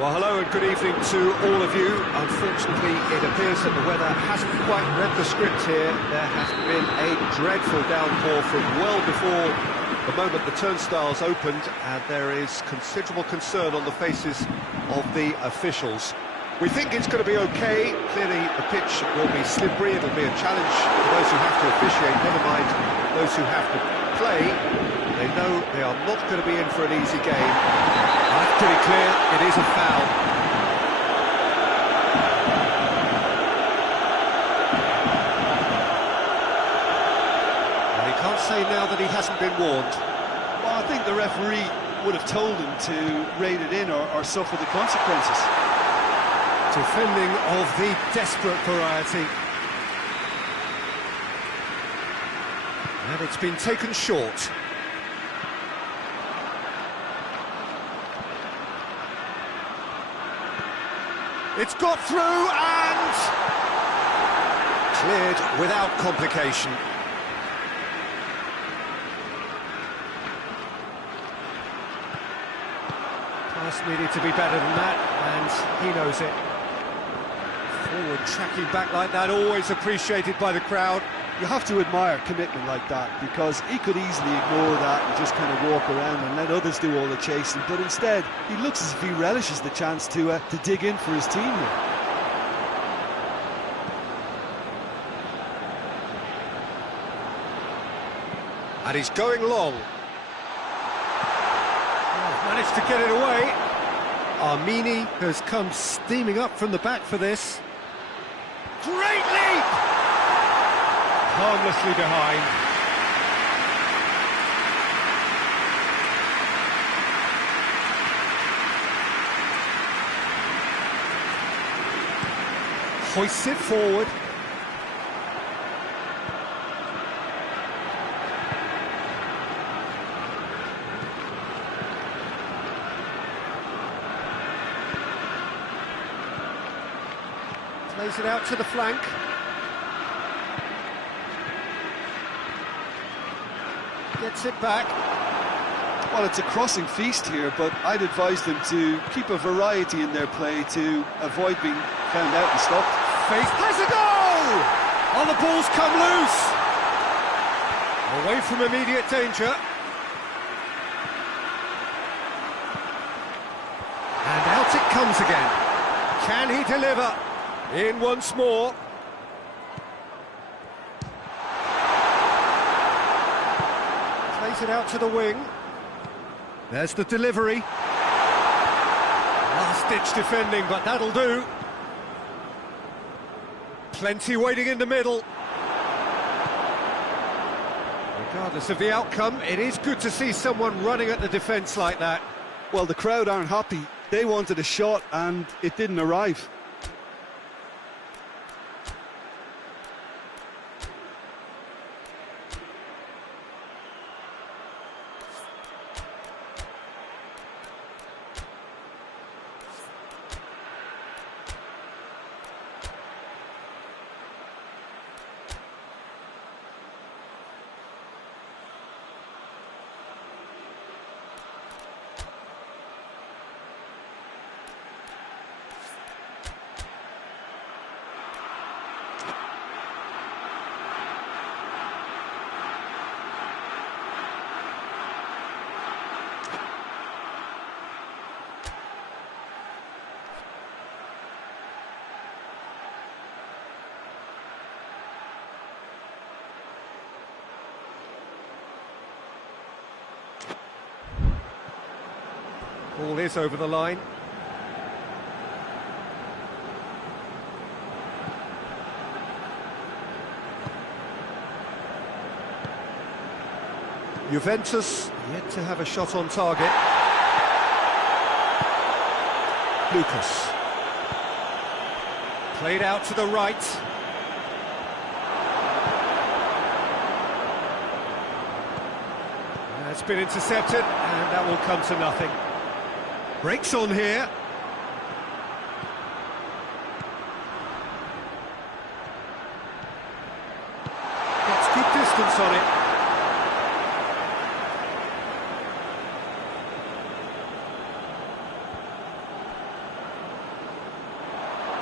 Well, hello and good evening to all of you. Unfortunately, it appears that the weather hasn't quite read the script here. There has been a dreadful downpour from well before the moment the turnstiles opened, and there is considerable concern on the faces of the officials. We think it's going to be okay. Clearly, the pitch will be slippery. It'll be a challenge for those who have to officiate, never mind those who have to play. They know they are not going to be in for an easy game. That's pretty clear, it is a foul. Well, he can't say now that he hasn't been warned. Well, I think the referee would have told him to rate it in or suffer the consequences. Defending of the desperate variety. And it's been taken short. It's got through and cleared without complication. Pass needed to be better than that, and he knows it. Forward tracking back like that, always appreciated by the crowd. You have to admire commitment like that, because he could easily ignore that and just kind of walk around and let others do all the chasing, but instead he looks as if he relishes the chance to dig in for his team here. And he's going long. Oh, managed to get it away. Armini has come steaming up from the back for this. Great leap! Harmlessly behind. Hoists it forward. Plays it out to the flank. Gets it back. Well, it's a crossing feast here, but I'd advise them to keep a variety in their play to avoid being found out and stopped. Faith has a goal! Oh, the ball's come loose! Away from immediate danger. And out it comes again. Can he deliver? In once more. Plays it out to the wing. There's the delivery. Last-ditch defending, but that'll do. Plenty waiting in the middle. Regardless of the outcome, it is good to see someone running at the defence like that. Well, the crowd aren't happy. They wanted a shot and it didn't arrive. Ball is over the line. Juventus yet to have a shot on target. Lucas. Played out to the right. It's been intercepted, and that will come to nothing. Breaks on here. Gets good distance on it.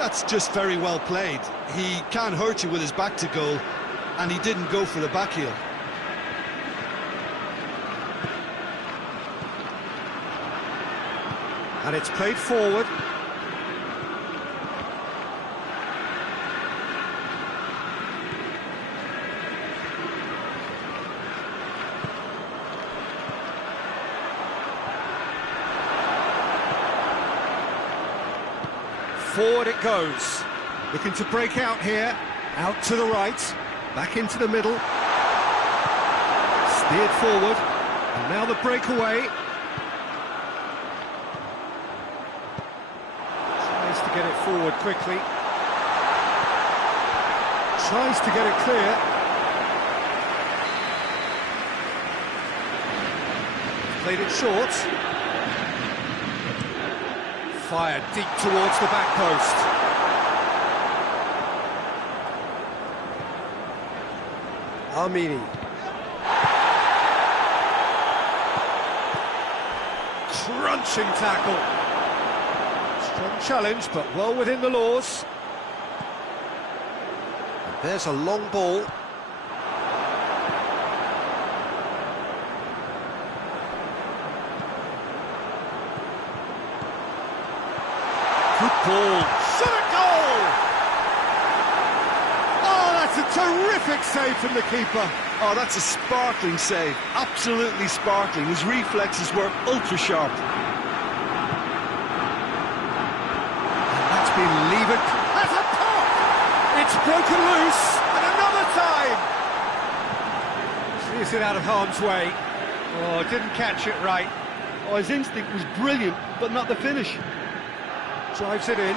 That's just very well played. He can't hurt you with his back to goal, and he didn't go for the back heel. And it's played forward. Forward it goes. Looking to break out here. Out to the right. Back into the middle. Steered forward. And now the breakaway. Tries to get it forward quickly. Tries to get it clear. Played it short. Fired deep towards the back post. Armini. Crunching tackle. Strong challenge, but well within the laws. And there's a long ball. Good ball. Shot a goal! Oh, that's a terrific save from the keeper. Oh, that's a sparkling save. Absolutely sparkling. His reflexes were ultra sharp. And that's been levered. That's a pop! It's broken loose, and another time! Sees it out of harm's way. Oh, didn't catch it right. Oh, his instinct was brilliant, but not the finish. Drives it in.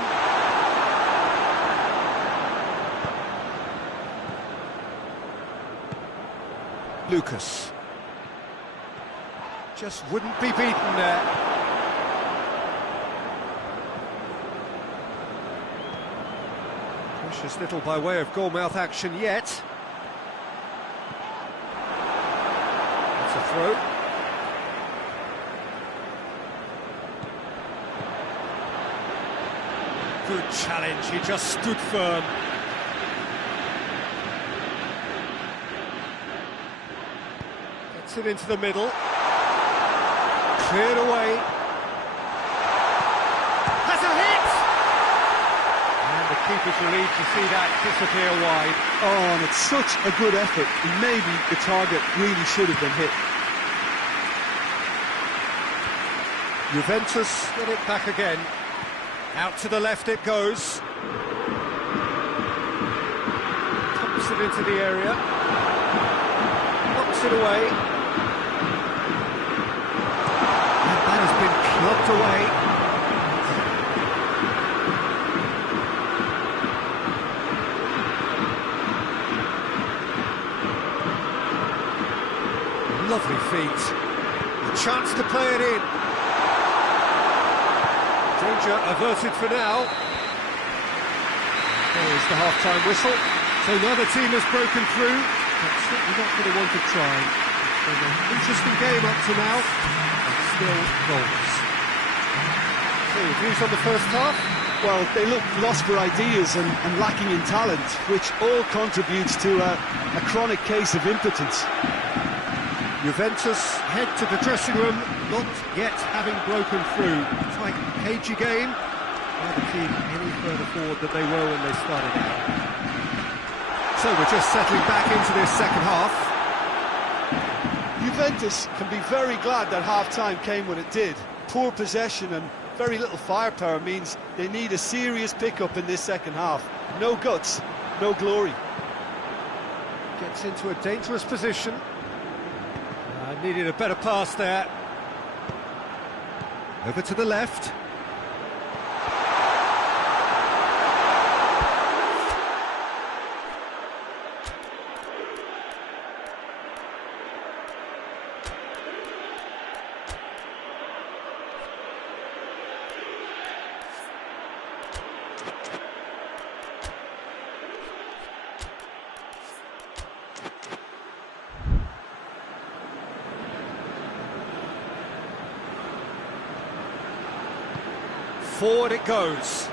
Lucas. Just wouldn't be beaten there. Precious little by way of goal-mouth action yet. That's a throw. Good challenge, he just stood firm. Gets it into the middle. Cleared away. Has a hit! And the keeper's relieved to see that disappear wide. Oh, and it's such a good effort. Maybe the target really should have been hit. Juventus get it back again. Out to the left it goes. Pumps it into the area. Knocks it away. And that has been clubbed away. Lovely feet. A chance to play it in. Danger averted for now. There is the half-time whistle. So neither team has broken through. But certainly not going to want to try. It's been an interesting game up to now, but still goals. So your views on the first half? Well, they look lost for ideas and lacking in talent, which all contributes to a chronic case of impotence. Juventus head to the dressing room, not yet having broken through. Tight, cagey game. Neither team any further forward than they were when they started out. So we're just settling back into this second half. Juventus can be very glad that half-time came when it did. Poor possession and very little firepower means they need a serious pick-up in this second half. No guts, no glory. Gets into a dangerous position. Needed a better pass there. Over to the left. Forward it goes.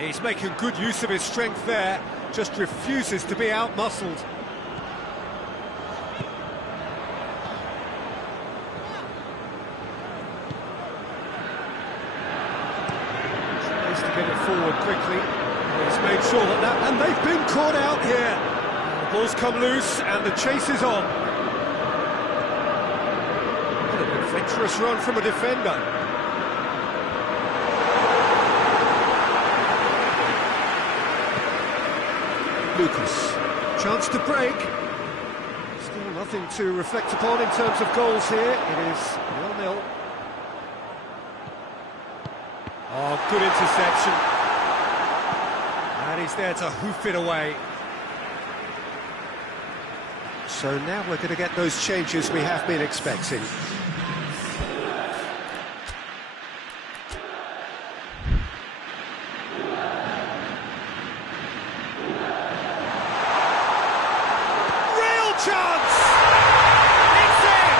He's making good use of his strength there, just refuses to be out-muscled. Tries to get it forward quickly. He's made sure that and they've been caught out here. The ball's come loose and the chase is on. What an adventurous run from a defender. Lucas, chance to break. Still nothing to reflect upon in terms of goals here. It is 0-0. Oh, good interception. And he's there to hoof it away. So now we're going to get those changes we have been expecting. Chance! It's in!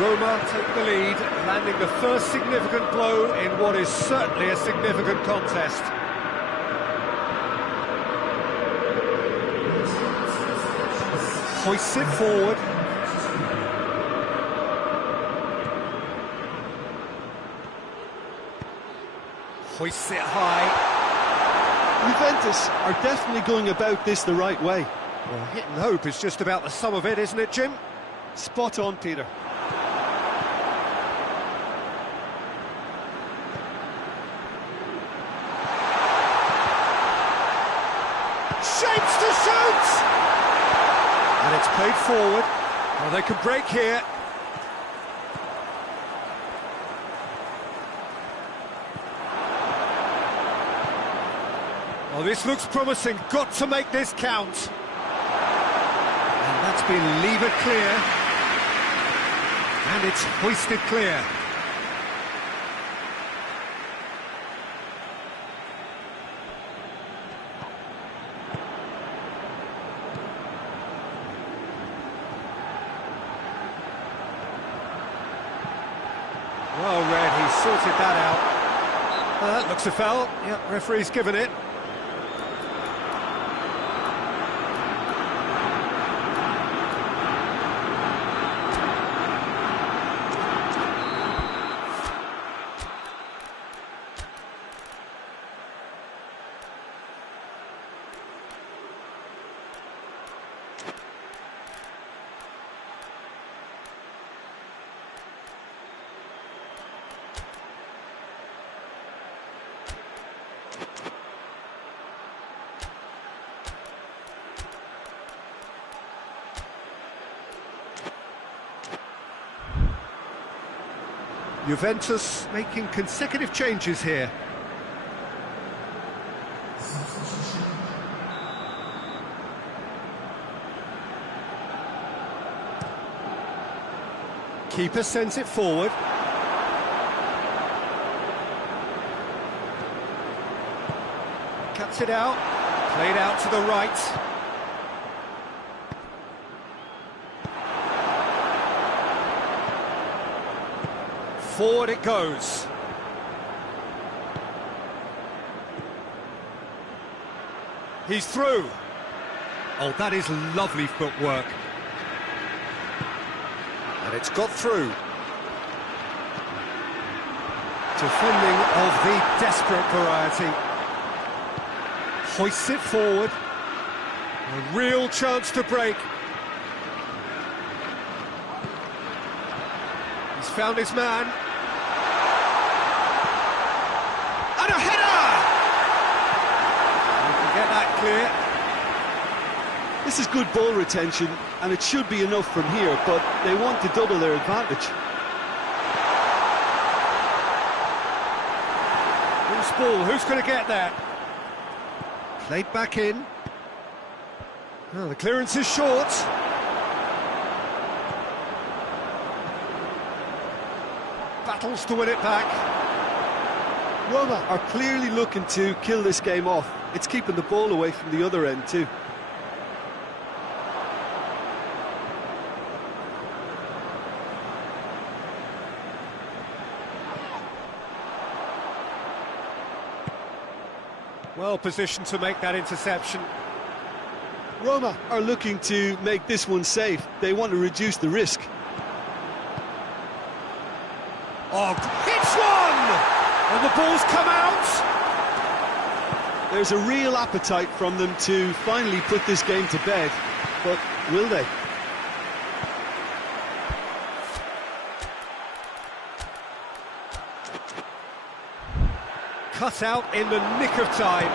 Roma take the lead, landing the first significant blow in what is certainly a significant contest. Hoists it forward. Hoists it high. Juventus are definitely going about this the right way. Well, hit and hope is just about the sum of it, isn't it, Jim? Spot on, Peter. Shapes to shoot! And it's played forward. Well, they can break here. Oh, this looks promising. Got to make this count. And that's been levered clear. And it's hoisted clear. Well read, he sorted that out. That looks a foul. Yep, referee's given it. Juventus making consecutive changes here. Keeper sends it forward. Cuts it out. Played out to the right. Forward it goes. He's through. Oh, that is lovely footwork. And it's got through. Defending of the desperate variety. Hoists it forward. A real chance to break. He's found his man. And a header! You can get that clear. This is good ball retention, and it should be enough from here, but they want to double their advantage. Loose ball, who's going to get that? Played back in. Well, the clearance is short. Battles to win it back. Roma are clearly looking to kill this game off. It's keeping the ball away from the other end too. Well positioned to make that interception. Roma are looking to make this one safe. They want to reduce the risk. Oh, it's one! And the ball's come out! There's a real appetite from them to finally put this game to bed, but will they? Cut out in the nick of time.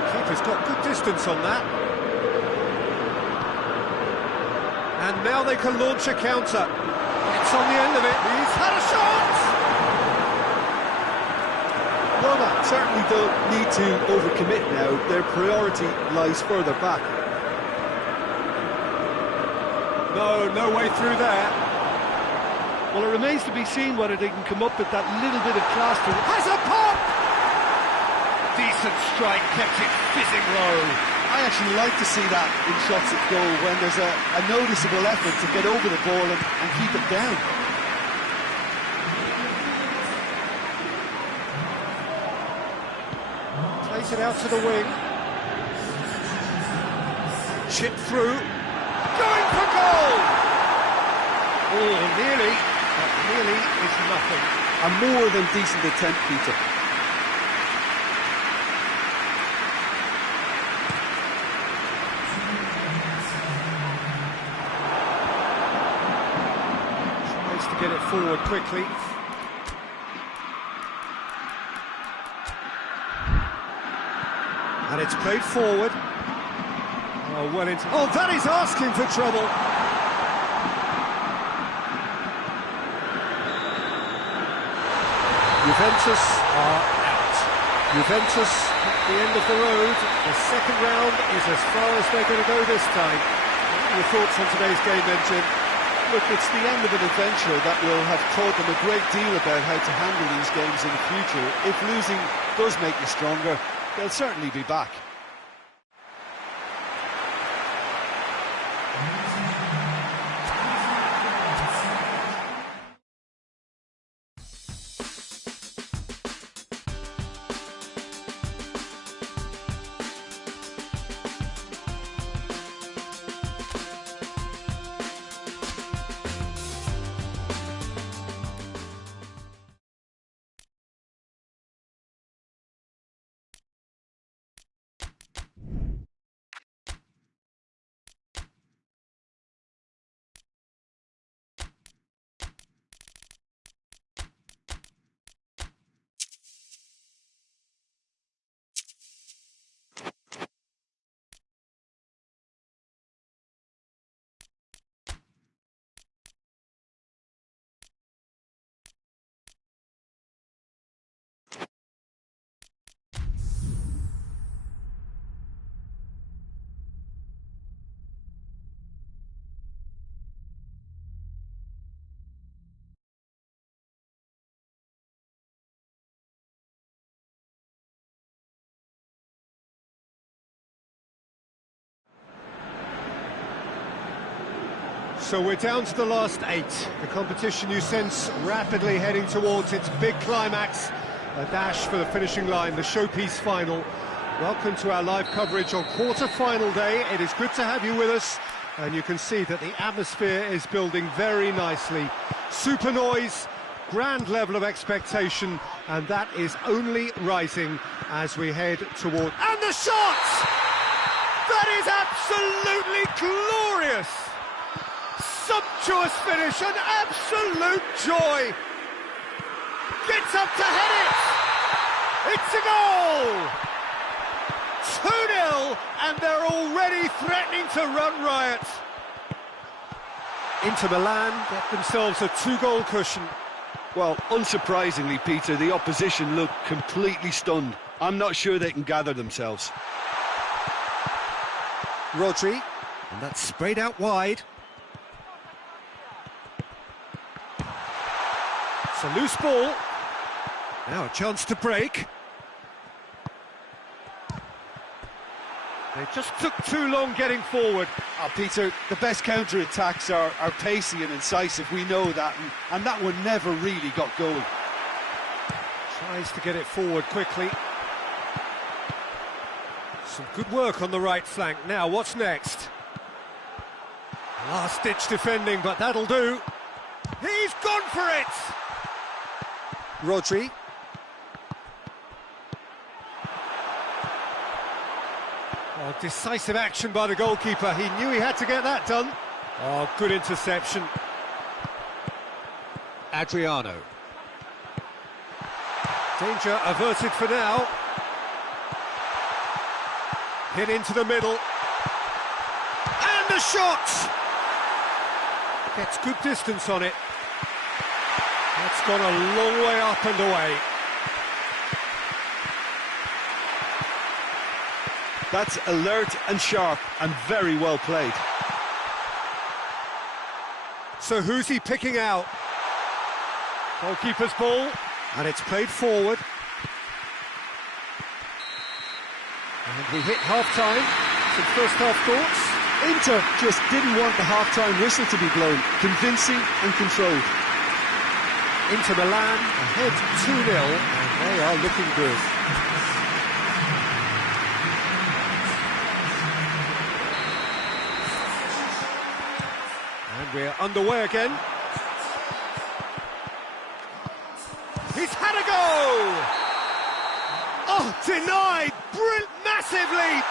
The keeper's got good distance on that. And now they can launch a counter. It's on the end of it. He's had a shot! Roma certainly don't need to overcommit now. Their priority lies further back. No way through there. Well, it remains to be seen whether they can come up with that little bit of class to... Has a pop! Decent strike, kept it fizzing low. I actually like to see that in shots at goal, when there's a noticeable effort to get over the ball and keep it down. Plays it out to the wing. Chip through. Going for goal! Oh, nearly. But nearly is nothing. A more than decent attempt, Peter. Tries to get it forward quickly. And it's played forward. Oh, well into... Oh, that is asking for trouble. Juventus are out. Juventus at the end of the road. The second round is as far as they're going to go this time. What are your thoughts on today's game then, Jim? Look, it's the end of an adventure that will have taught them a great deal about how to handle these games in the future. If losing does make you stronger, they'll certainly be back. So we're down to the last 8. The competition, you sense, rapidly heading towards its big climax. A dash for the finishing line, the showpiece final. Welcome to our live coverage on quarter-final day. It is good to have you with us. And you can see that the atmosphere is building very nicely. Super noise, grand level of expectation, and that is only rising as we head toward... And the shot! That is absolutely glorious! Sumptuous finish, an absolute joy. Gets up to head it. It's a goal. 2-0, and they're already threatening to run riot. Inter Milan get themselves a 2-goal cushion. Well, unsurprisingly, Peter, the opposition look completely stunned. I'm not sure they can gather themselves. Rodri, and that's sprayed out wide. It's a loose ball. Now a chance to break. They just took too long getting forward. Oh, Peter, the best counter-attacks are pacey and incisive, we know that, and that one never really got going. Tries to get it forward quickly. Some good work on the right flank. Now, what's next? Last-ditch defending, but that'll do. He's gone for it! Rodri. Oh, decisive action by the goalkeeper. He knew he had to get that done. Oh, good interception. Adriano. Danger averted for now. Hit into the middle. And the shot! Gets good distance on it. That's gone a long way up and away. That's alert and sharp and very well played. So who's he picking out? Goalkeeper's ball, and it's played forward. And we hit half-time. Some first-half thoughts. Inter just didn't want the half-time whistle to be blown. Convincing and controlled. Inter Milan ahead 2-0, and they are looking good. And we're underway again. He's had a go! Oh, denied! Massive leap!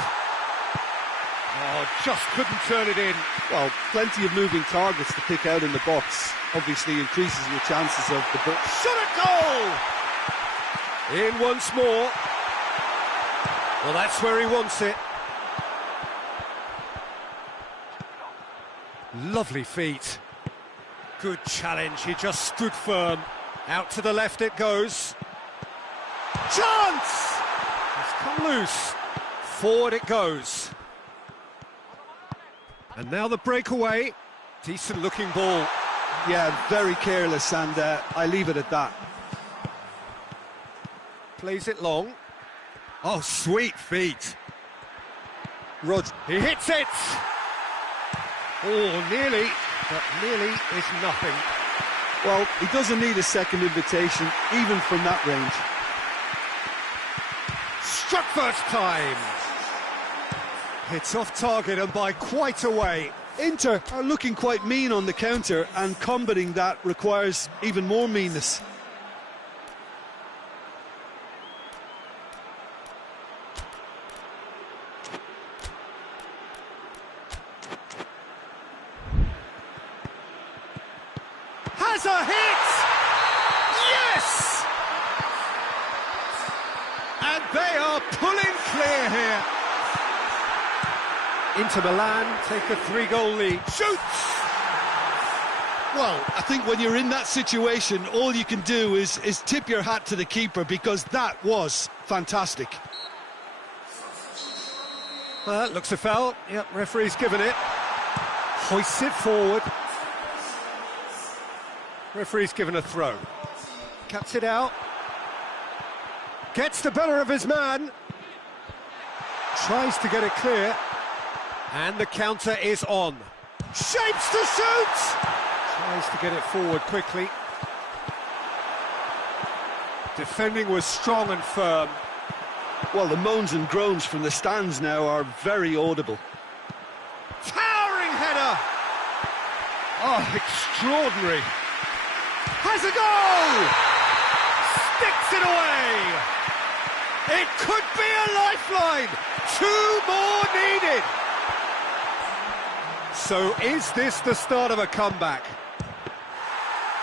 Oh, just couldn't turn it in. Well, plenty of moving targets to pick out in the box. Obviously increases your chances of the ball. Shot a goal! In once more. Well, that's where he wants it. Lovely feet. Good challenge, he just stood firm. Out to the left it goes. Chance! It's come loose. Forward it goes. And now the breakaway. Decent looking ball. Yeah, very careless, and I leave it at that. Plays it long. Oh, sweet feet. Rod, he hits it! Oh, nearly, but nearly is nothing. Well, he doesn't need a second invitation, even from that range. Struck first time. Hits off target and by quite a way. Inter are looking quite mean on the counter, and combating that requires even more meanness. Has a hit! Yes! And they are pulling clear here. Inter Milan take a 3-goal lead. Shoots! Well, I think when you're in that situation, all you can do is tip your hat to the keeper, because that was fantastic. Looks a foul. Yep, referee's given it. Hoists it forward. Referee's given a throw. Cuts it out. Gets the better of his man. Tries to get it clear. And the counter is on. Shapes to shoot! Tries to get it forward quickly. Defending was strong and firm. Well, the moans and groans from the stands now are very audible. Towering header! Oh, extraordinary. Has a goal! Sticks it away! It could be a lifeline! 2 more needed! So is this the start of a comeback?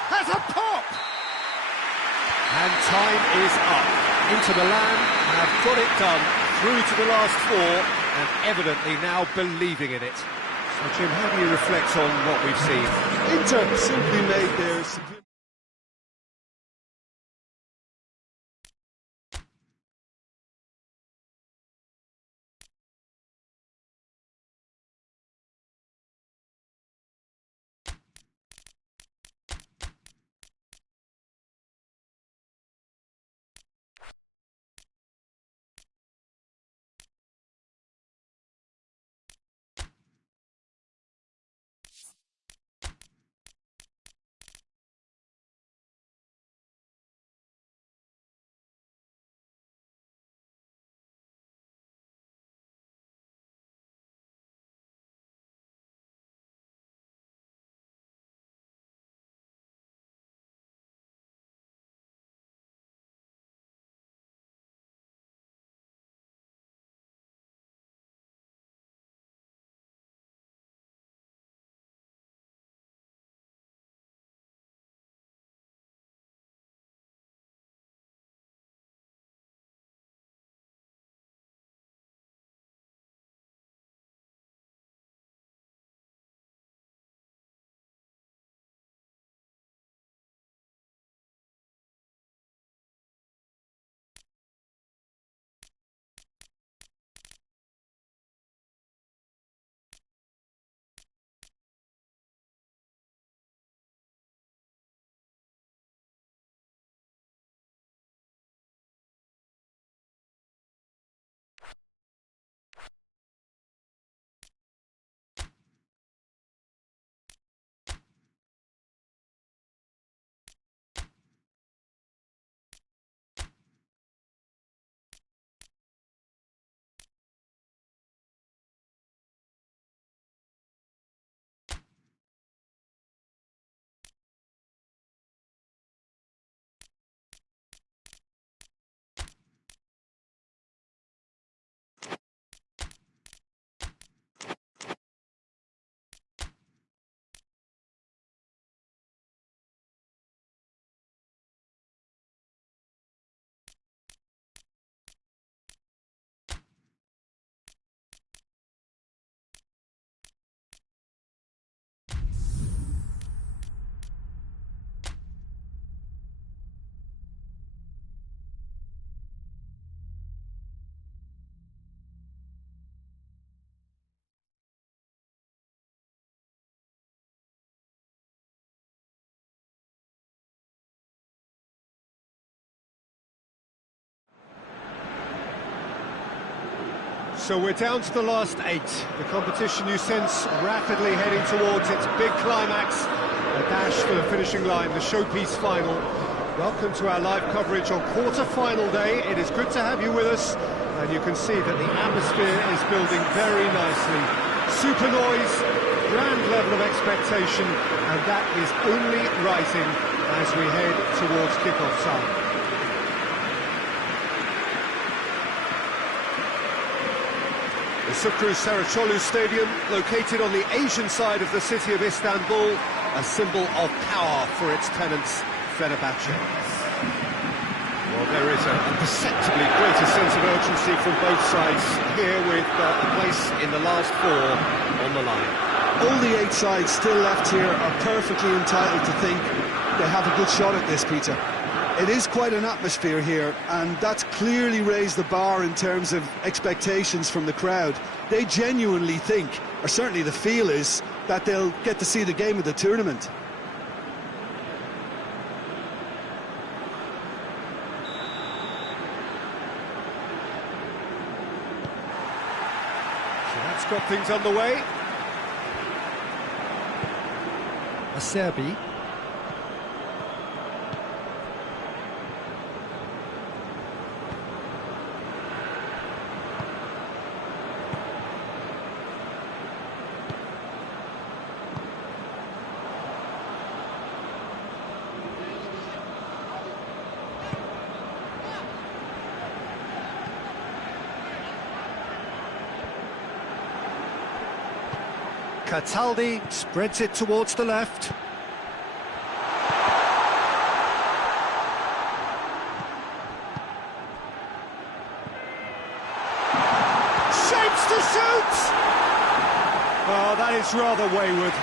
Has a pop! And time is up. Inter Milan have got it done through to the last 4 and evidently now believing in it. So Jim, how do you reflect on what we've seen? Inter simply made their So we're down to the last 8. The competition, you sense, rapidly heading towards its big climax. A dash for the finishing line, the showpiece final. Welcome to our live coverage on quarter-final day. It is good to have you with us, and you can see that the atmosphere is building very nicely. Super noise, grand level of expectation, and that is only rising as we head towards kick-off time. The Saraçoğlu Stadium, located on the Asian side of the city of Istanbul, a symbol of power for its tenants, Fenerbahce. Well, there is a perceptibly greater sense of urgency from both sides here, with a place in the last 4 on the line. All the 8 sides still left here are perfectly entitled to think they have a good shot at this, Peter. It is quite an atmosphere here, and that's clearly raised the bar in terms of expectations from the crowd. They genuinely think, or certainly the feel is, that they'll get to see the game of the tournament. So that's got things underway. Acerbi. Cataldi spreads it towards the left. Shapes to shoot! Oh, that is rather wayward.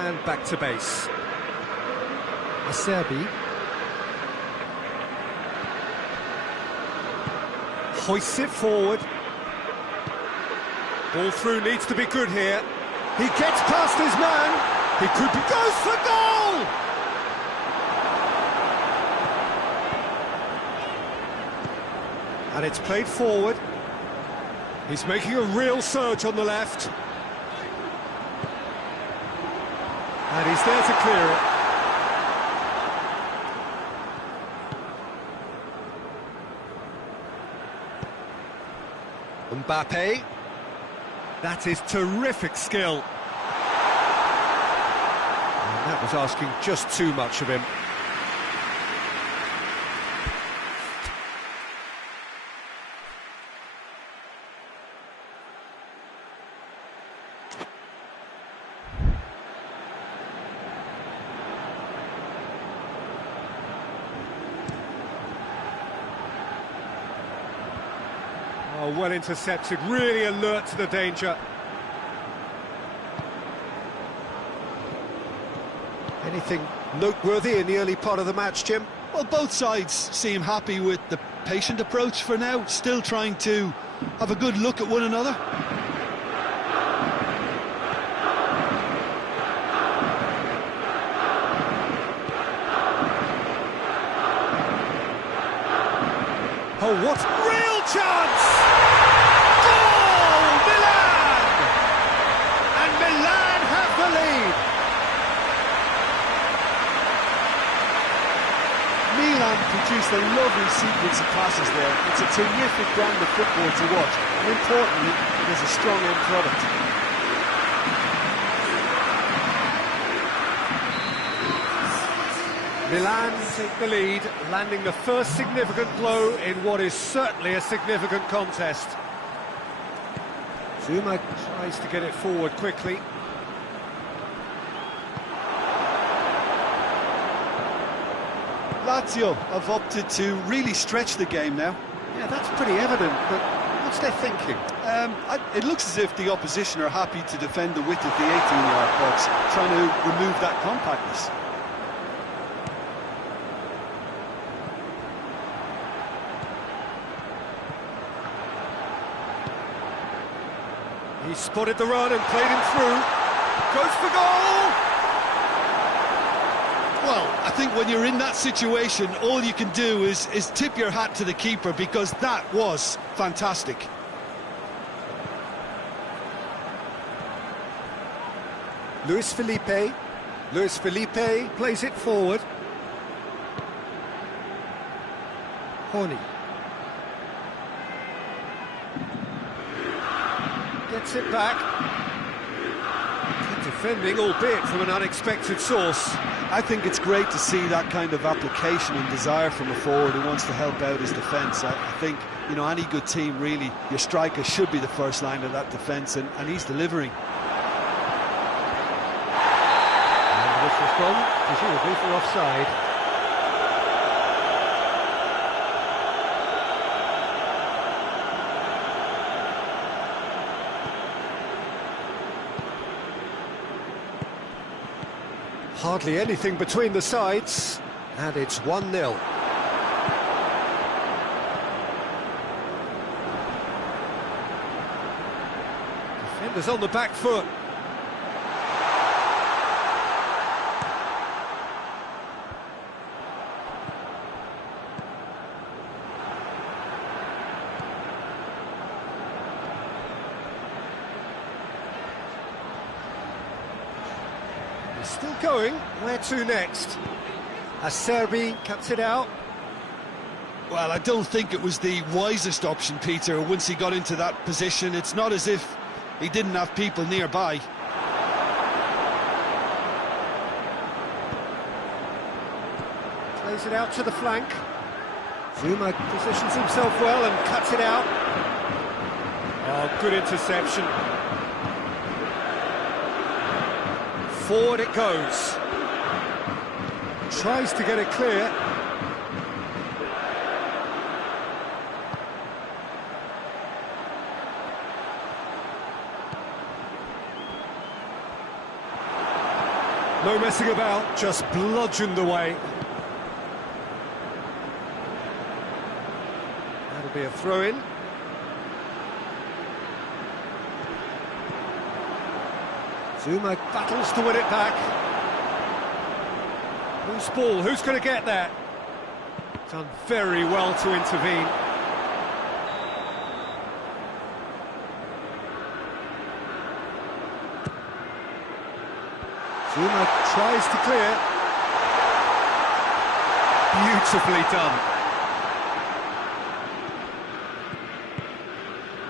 And back to base. Acerbi. Hoists it forward. Ball through needs to be good here. He gets past his man. He could be... goes for goal! And it's played forward. He's making a real surge on the left. And he's there to clear it. Mbappe. That is terrific skill. And that was asking just too much of him. Oh, well intercepted, really alert to the danger. Anything noteworthy in the early part of the match, Jim? Well, both sides seem happy with the patient approach for now, still trying to have a good look at one another. Oh, what real chance! Goal! Milan! And Milan have the lead. Milan produced a lovely sequence of passes there. It's a terrific brand of football to watch, and importantly, it is a strong end product. Milan take the lead, landing the first significant blow in what is certainly a significant contest. Zuma tries to get it forward quickly. Lazio have opted to really stretch the game now. Yeah, that's pretty evident, but what's their thinking? It looks as if the opposition are happy to defend the width of the 18-yard box, trying to remove that compactness. He spotted the run and played him through. Goes for goal! Well, I think when you're in that situation, all you can do is tip your hat to the keeper, because that was fantastic. Luis Felipe. Luis Felipe plays it forward. Horny. Gets it back. Good defending, albeit from an unexpected source. I think it's great to see that kind of application and desire from a forward who wants to help out his defence. I think, you know, any good team, really, your striker should be the first line of that defence, and he's delivering. And this was gone, presumably for offside. Hardly anything between the sides, and it's 1-0. Defenders on the back foot. Still going, where to next? Acerbi cuts it out. Well, I don't think it was the wisest option, Peter, once he got into that position. It's not as if he didn't have people nearby. Plays it out to the flank. Zuma positions himself well and cuts it out. Oh, good interception. Forward it goes. Tries to get it clear. No messing about, just bludgeoned away. That'll be a throw-in. Zuma battles to win it back. Loose ball, who's going to get that? Done very well to intervene. Zuma tries to clear. Beautifully done.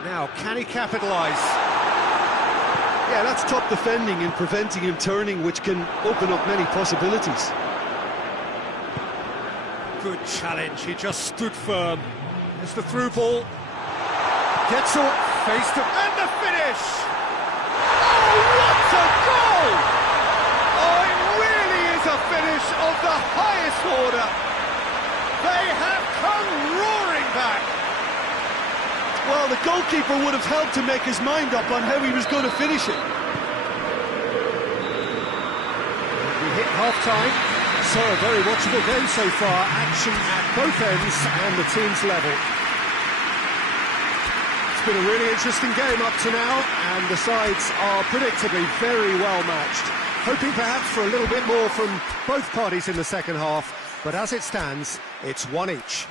Now, can he capitalise? Yeah, that's top defending and preventing him turning, which can open up many possibilities. Good challenge, he just stood firm. It's the through ball. Gets up, face to... and the finish! Oh, what a goal! Oh, it really is a finish of the highest order. They have come roaring back. Well, the goalkeeper would have helped to make his mind up on how he was going to finish it. We hit half-time, so a very watchable game so far. Action at both ends and the team's level. It's been a really interesting game up to now, and the sides are predictably very well matched. Hoping perhaps for a little bit more from both parties in the second half, but as it stands, it's one each.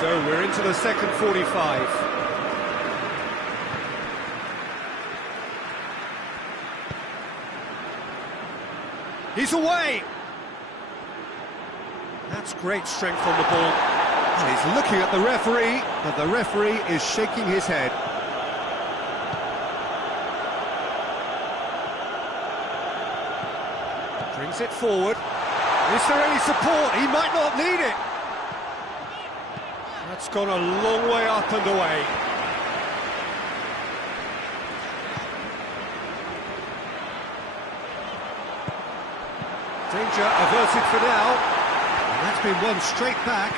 So we're into the second 45. He's away! That's great strength on the ball. And he's looking at the referee, but the referee is shaking his head. Brings it forward. Is there any support? He might not need it. That's gone a long way up and away. Danger averted for now. And that's been won straight back.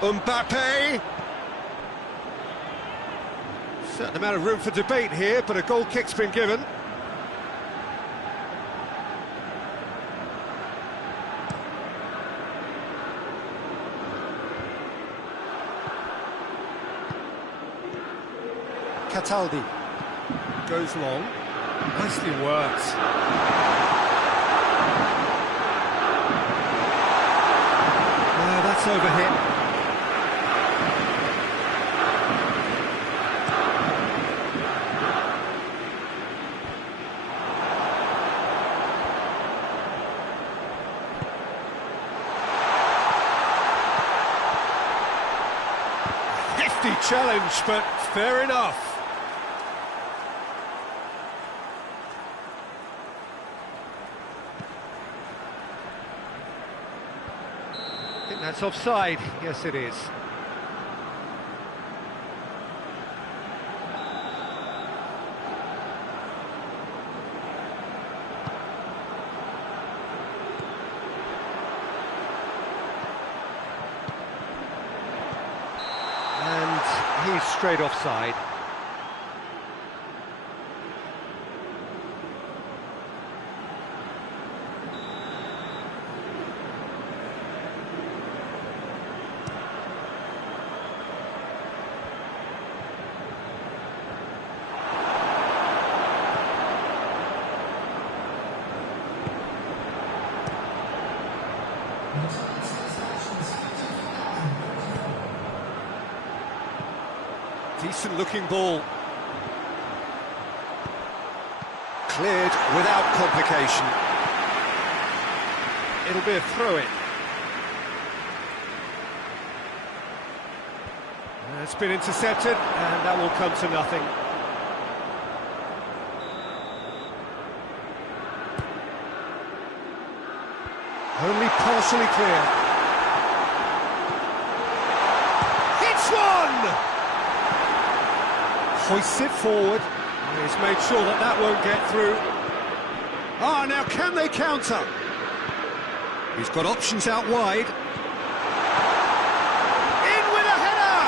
Mbappe! Certain amount of room for debate here, but a goal kick's been given. Cataldi goes long, nicely worked. That's overhit. Hefty challenge, but fair enough. That's offside. Yes, it is. And he's straight offside. Decent looking ball. Cleared without complication. It'll be a throw-in. It's been intercepted, and that will come to nothing. Only partially clear. It's one! Hoists it forward. He's made sure that that won't get through. Ah, now can they counter? He's got options out wide. In with a header!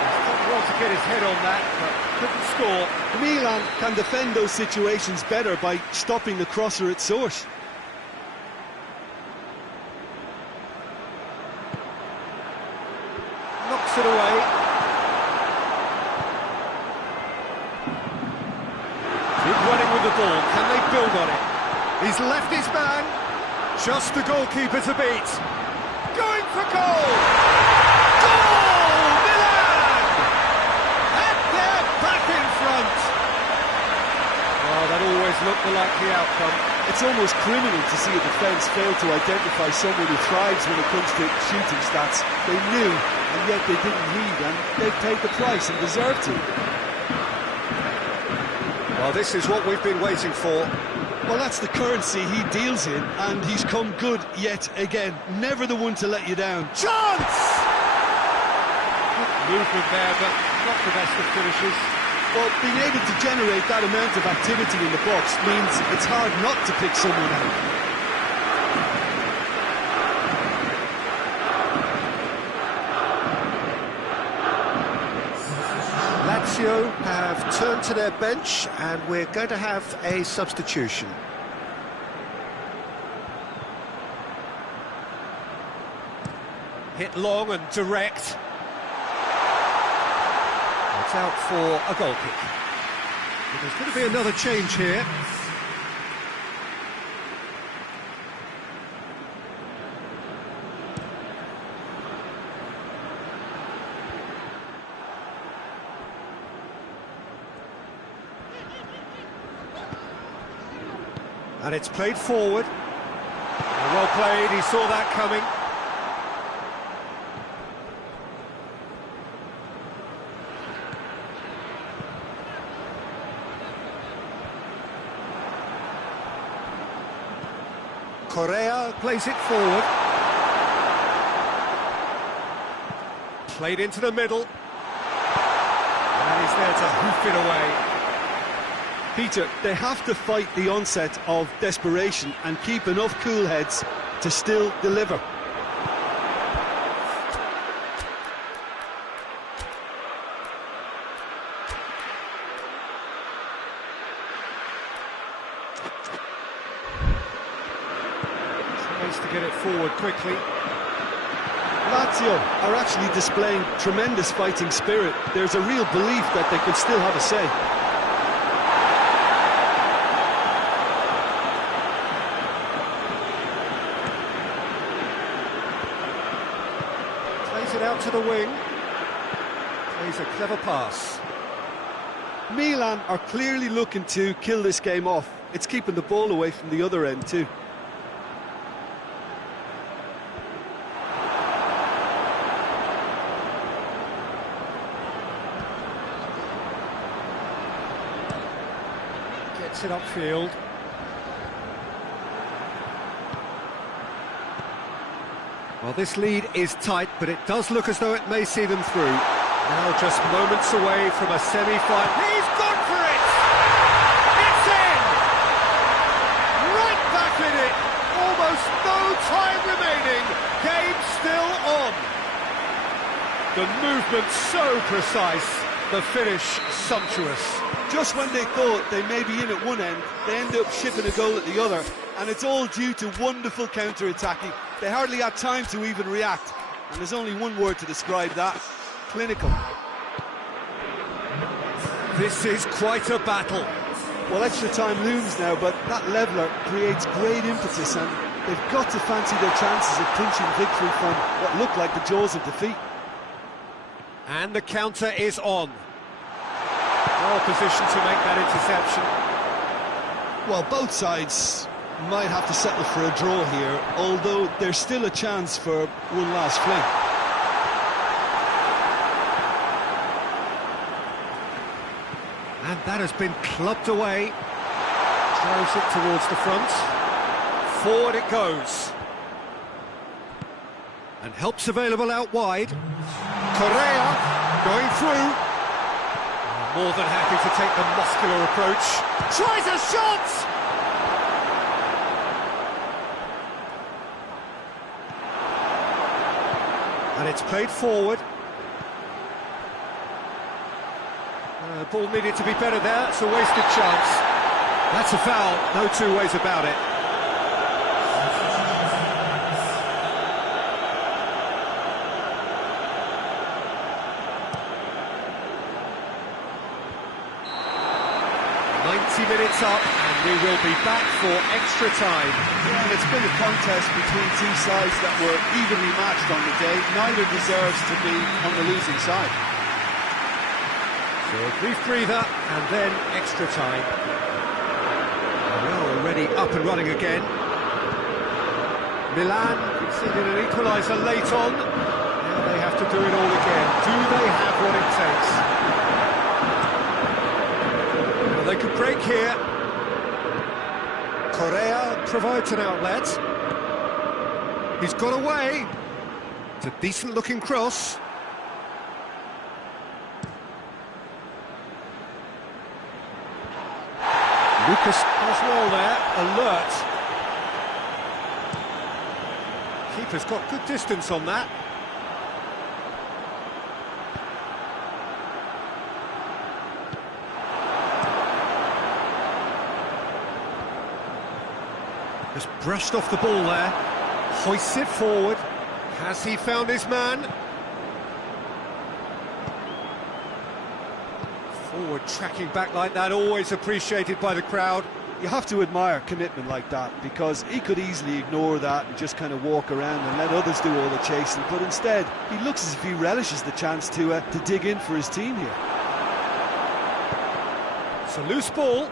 He's done well to get his head on that, but couldn't score. Milan can defend those situations better by stopping the crosser at source. Knocks it away. Running with the ball, can they build on it? He's left his man, just the goalkeeper to beat. Going for goal! Goal! Milan! And they're back in front! Oh, that always looked the likely outcome. It's almost criminal to see a defence fail to identify someone who thrives when it comes to shooting stats. They knew, and yet they didn't heed, and they've paid the price and deserve to. Well, this is what we've been waiting for. Well, that's the currency he deals in, and he's come good yet again. Never the one to let you down. Chance! Good movement there, but not the best of finishes. Well, being able to generate that amount of activity in the box means it's hard not to pick someone out. Lazio have turned to their bench, and we're going to have a substitution. Hit long and direct. It's out for a goal kick. But there's going to be another change here. And it's played forward. Well played, he saw that coming. Correa plays it forward. Played into the middle. And he's there to hoof it away. Peter, they have to fight the onset of desperation and keep enough cool heads to still deliver. Needs to get it forward quickly. Lazio are actually displaying tremendous fighting spirit. There's a real belief that they could still have a say. Plays it out to the wing. Plays a clever pass. Milan are clearly looking to kill this game off. It's keeping the ball away from the other end too. Gets it upfield. Well, this lead is tight, but it does look as though it may see them through. Now just moments away from a semi-final. He's gone for it! It's in! Right back in it! Almost no time remaining. Game still on. The movement so precise. The finish sumptuous. Just when they thought they may be in at one end, they end up shipping a goal at the other, and it's all due to wonderful counter-attacking. They hardly had time to even react, and there's only one word to describe that: clinical. This is quite a battle. Well, extra time looms now, but that leveller creates great impetus, and they've got to fancy their chances of pinching victory from what looked like the jaws of defeat. And the counter is on. Well positioned to make that interception. Well, both sides might have to settle for a draw here, although there's still a chance for one last fling. And that has been clubbed away. Throws it towards the front. Forward it goes. And help's available out wide. Correa going through. More than happy to take the muscular approach. Tries a shot! And it's played forward. Ball needed to be better there. It's a wasted chance. That's a foul, no two ways about it. Minutes up, and we will be back for extra time. Yeah, and it's been a contest between two sides that were evenly matched on the day. Neither deserves to be on the losing side. So a brief breather, and then extra time. Well, already up and running again. Milan conceded an equaliser late on. Now they have to do it all again. Do they have what it takes? They could break here. Correa provides an outlet. He's got away. It's a decent-looking cross. Lucas does well there, alert. Keeper's got good distance on that. Just brushed off the ball there, hoists it forward. Has he found his man? Forward tracking back like that, always appreciated by the crowd. You have to admire commitment like that, because he could easily ignore that and just kind of walk around and let others do all the chasing, but instead he looks as if he relishes the chance to dig in for his team here. It's a loose ball.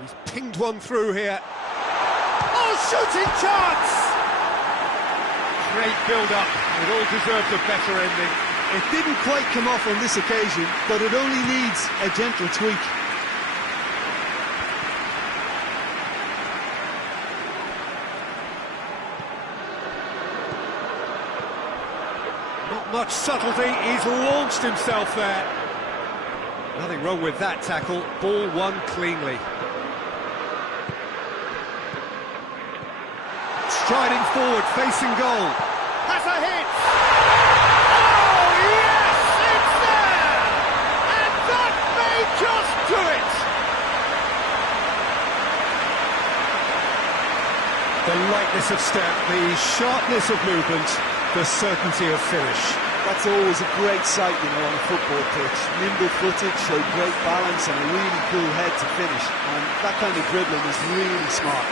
He's pinged one through here. Oh, shooting chance! Great build-up. It all deserved a better ending. It didn't quite come off on this occasion, but it only needs a gentle tweak. Not much subtlety, he's launched himself there. Nothing wrong with that tackle, ball won cleanly. Striding forward, facing goal. Has a hit! Oh, yes! It's there! And that may just do it! The lightness of step, the sharpness of movement, the certainty of finish. That's always a great sight, you know, on a football pitch. Nimble-footed, showed great balance and a really cool head to finish. And that kind of dribbling is really smart.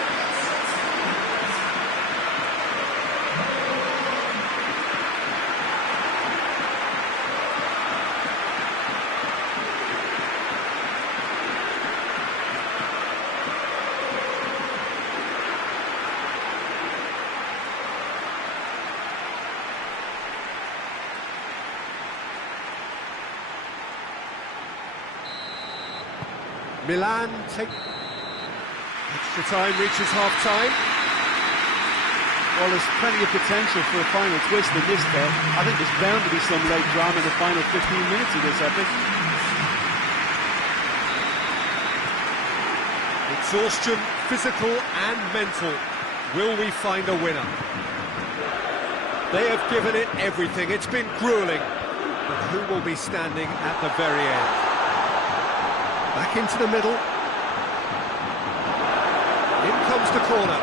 Milan take extra time, reaches half-time. Well, there's plenty of potential for a final twist in this game. I think there's bound to be some late drama in the final 15 minutes of this epic. Exhaustion, physical and mental. Will we find a winner? They have given it everything. It's been gruelling. But who will be standing at the very end? Back into the middle. In comes the corner.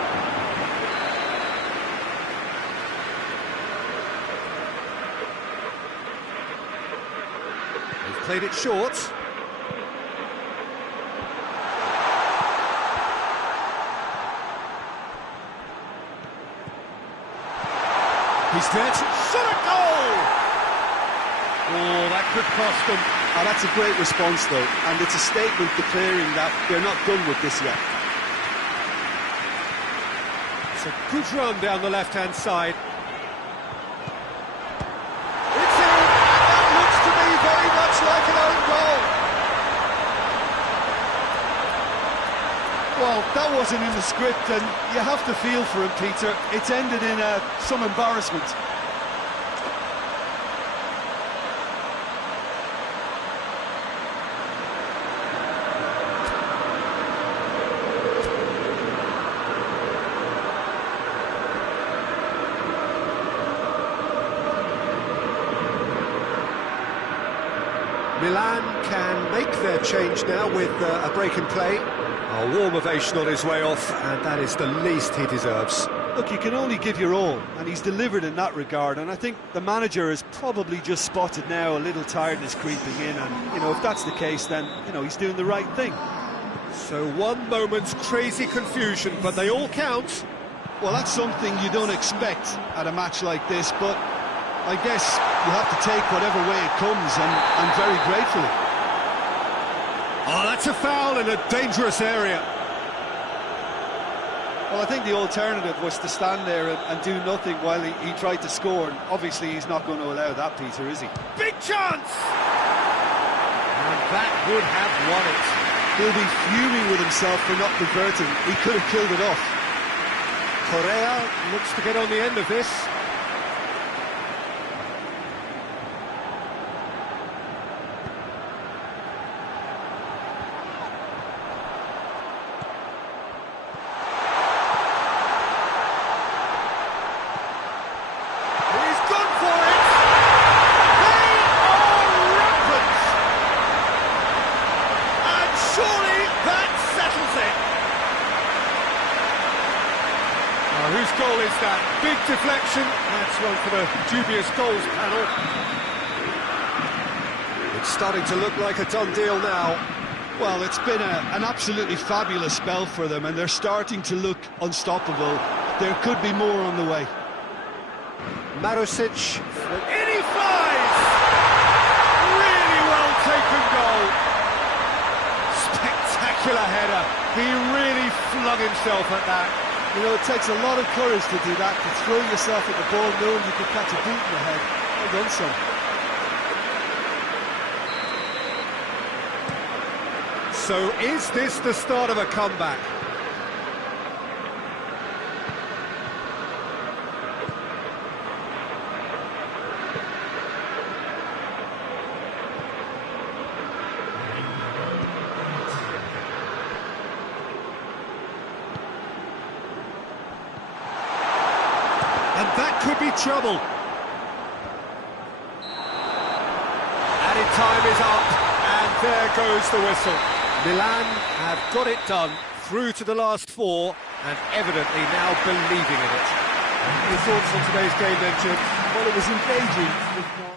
They've played it short. He's there to shot a goal! Oh, that could cost them. Oh, that's a great response, though, and it's a statement declaring that they're not done with this yet. It's a good run down the left-hand side. It's in, and that looks to me very much like an own goal. Well, that wasn't in the script, and you have to feel for him, Peter. It's ended in some embarrassment. Milan can make their change now with a break in play. A warm ovation on his way off, and that is the least he deserves. Look, you can only give your all, and he's delivered in that regard, and I think the manager has probably just spotted now a little tiredness creeping in, and, you know, if that's the case, then, you know, he's doing the right thing. So one moment's crazy confusion, but they all count. Well, that's something you don't expect at a match like this, but I guess you have to take whatever way it comes, and very gratefully. Oh, that's a foul in a dangerous area. Well, I think the alternative was to stand there and do nothing while he tried to score, and obviously he's not going to allow that, Peter, is he? Big chance! And that would have won it. He'll be fuming with himself for not converting. He could have killed it off. Correa looks to get on the end of this. Whose goal is that? Big deflection. That's one for the dubious goals panel. It's starting to look like a done deal now. Well, it's been an absolutely fabulous spell for them, and they're starting to look unstoppable. There could be more on the way. Marusic, in he flies! Really well taken goal. Spectacular header. He really flung himself at that. You know, it takes a lot of courage to do that, to throw yourself at the ball knowing you could catch a boot in the head. Well done, son. So is this the start of a comeback? And that could be trouble. Added time is up, and there goes the whistle. Milan have got it done through to the last four, and evidently now believing in it. Your thoughts on today's game then, Jim? Well, it was engaging, if not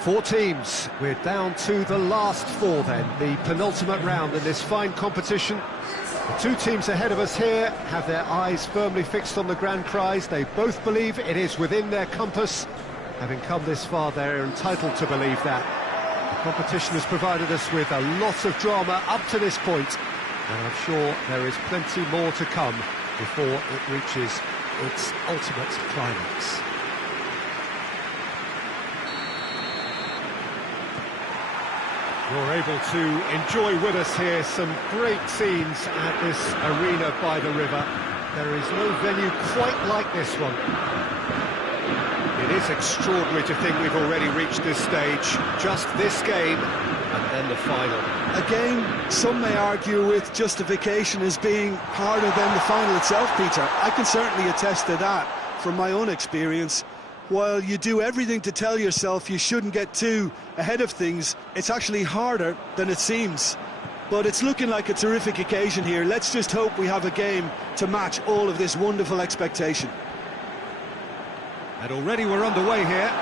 Four teams. We're down to the last four then, the penultimate round in this fine competition. The two teams ahead of us here have their eyes firmly fixed on the grand prize. They both believe it is within their compass. Having come this far, they're entitled to believe that. The competition has provided us with a lot of drama up to this point, and I'm sure there is plenty more to come before it reaches its ultimate climax. You're able to enjoy with us here some great scenes at this arena by the river. There is no venue quite like this one. It is extraordinary to think we've already reached this stage. Just this game, and then the final. A game some may argue with justification as being harder than the final itself, Peter. I can certainly attest to that from my own experience. While you do everything to tell yourself you shouldn't get too ahead of things, it's actually harder than it seems. But it's looking like a terrific occasion here. Let's just hope we have a game to match all of this wonderful expectation. And already we're underway here.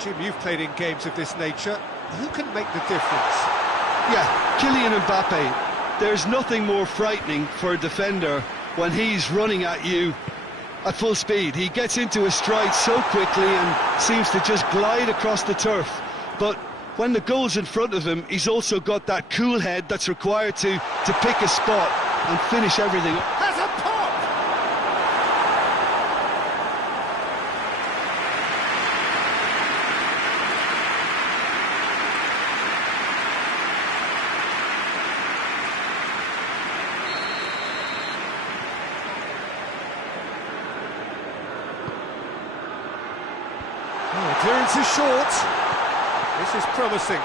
Jim, you've played in games of this nature. Who can make the difference? Yeah, Kylian Mbappe. There's nothing more frightening for a defender when he's running at you at full speed. He gets into a stride so quickly and seems to just glide across the turf. But when the goal's in front of him, he's also got that cool head that's required to pick a spot and finish everything. Has a pop! Oh, clearance is short. This is promising.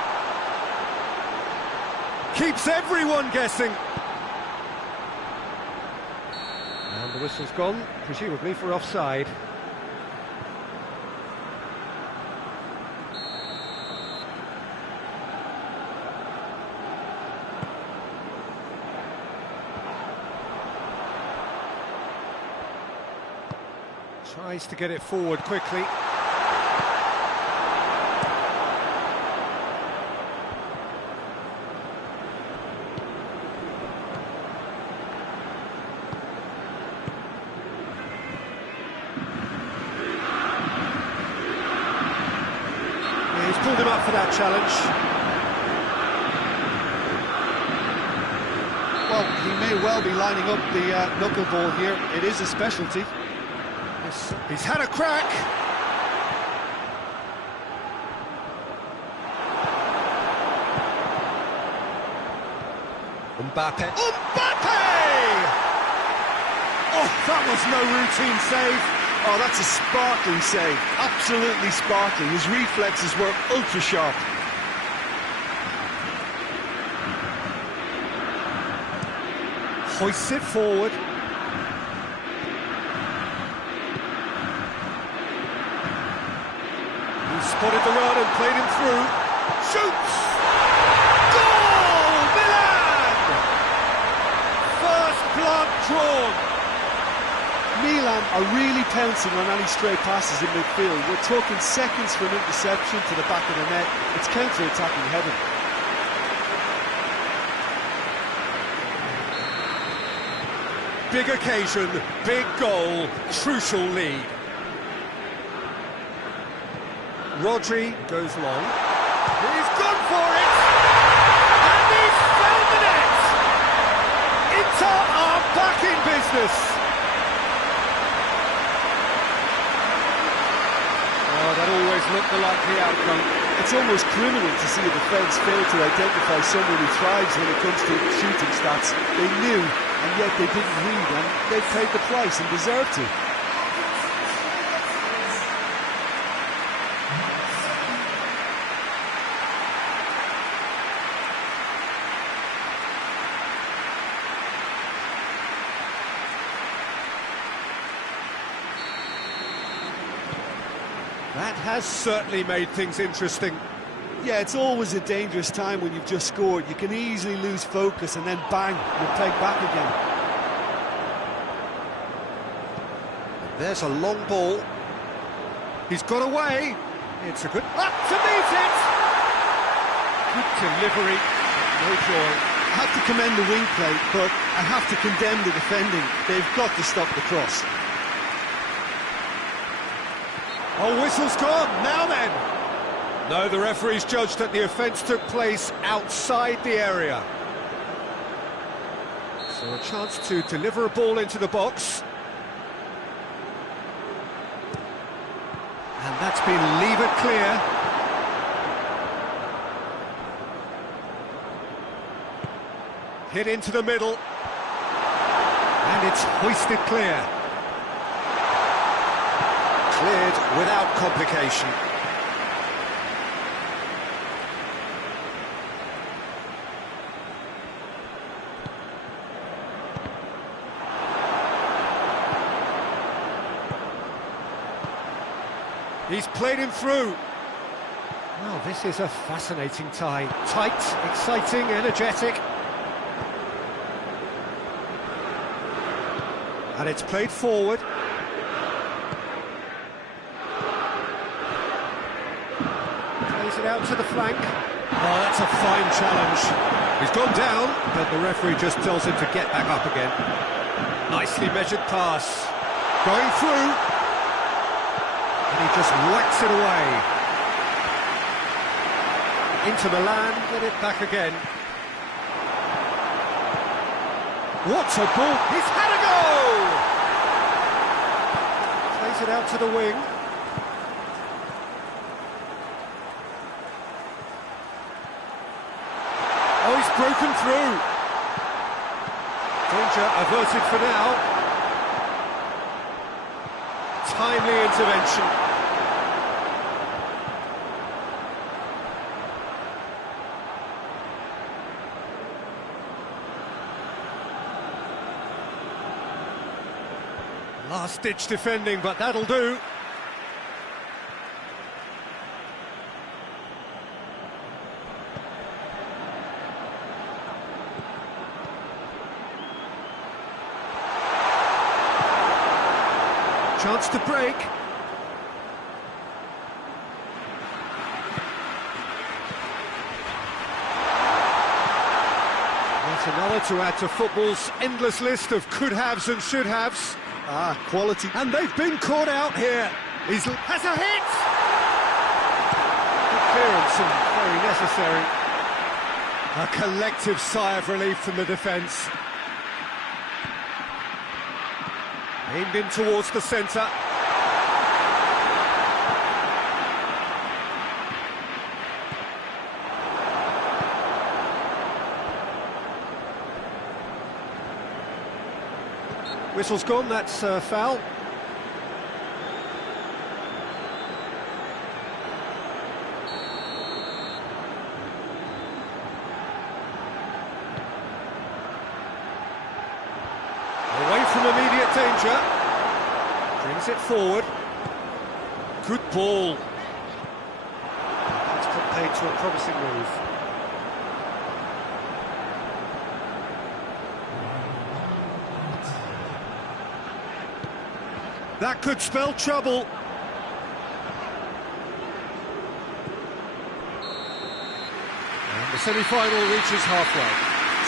Keeps everyone guessing. And the whistle's gone, presumably for offside. Tries to get it forward quickly. He's pulled him up for that challenge. Well, he may well be lining up the knuckleball here. It is a specialty. He's had a crack. Mbappe. Mbappe! Oh, that was no routine save. Oh, that's a sparkling save. Absolutely sparkling. His reflexes were ultra sharp. Hoists it forward. He spotted the run and played him through. Shoots! Goal! Milan! First blood drawn. Milan are really pouncing on any stray passes in midfield. We're talking seconds for an interception to the back of the net. It's counter-attacking heaven. Big occasion, big goal, crucial lead. Rodri goes long. He's gone for it! And he's found the net! Inter are back in business! Oh, that always looked the likely outcome. It's almost criminal to see a defence fail to identify someone who thrives when it comes to shooting stats. They knew, and yet they didn't read, and they paid the price and deserved to. That has certainly made things interesting. Yeah, it's always a dangerous time when you've just scored. You can easily lose focus and then bang, you're pegged back again. There's a long ball. He's got away. It's a good... Up to meet it! Good delivery, no joy. I have to commend the wing play, but I have to condemn the defending. They've got to stop the cross. Oh, whistle's gone, now then! No, the referee's judged that the offence took place outside the area. So a chance to deliver a ball into the box. And that's been levered clear. Hit into the middle. And it's hoisted clear. Cleared without complication. He's played him through. Well, this is a fascinating tie. Tight, exciting, energetic. And it's played forward. Plays it out to the flank. Oh, that's a fine challenge. He's gone down, but the referee just tells him to get back up again. Nicely measured pass. Going through. And he just whacks it away. Into Milan, get it back again. What a ball! He's had a go! Plays it out to the wing. Oh, he's broken through. Danger averted for now. Timely intervention. Last-ditch defending, but that'll do. Chance to break. That's another to add to football's endless list of could-haves and should-haves. Ah, quality. And they've been caught out here. He's has a hit! Good clearance and very necessary. A collective sigh of relief from the defence. Aimed in towards the centre. Whistle's gone, that's a foul. Away from immediate danger. Brings it forward. Good ball. That's put paid to a promising move. That could spell trouble. And the semi-final reaches halfway.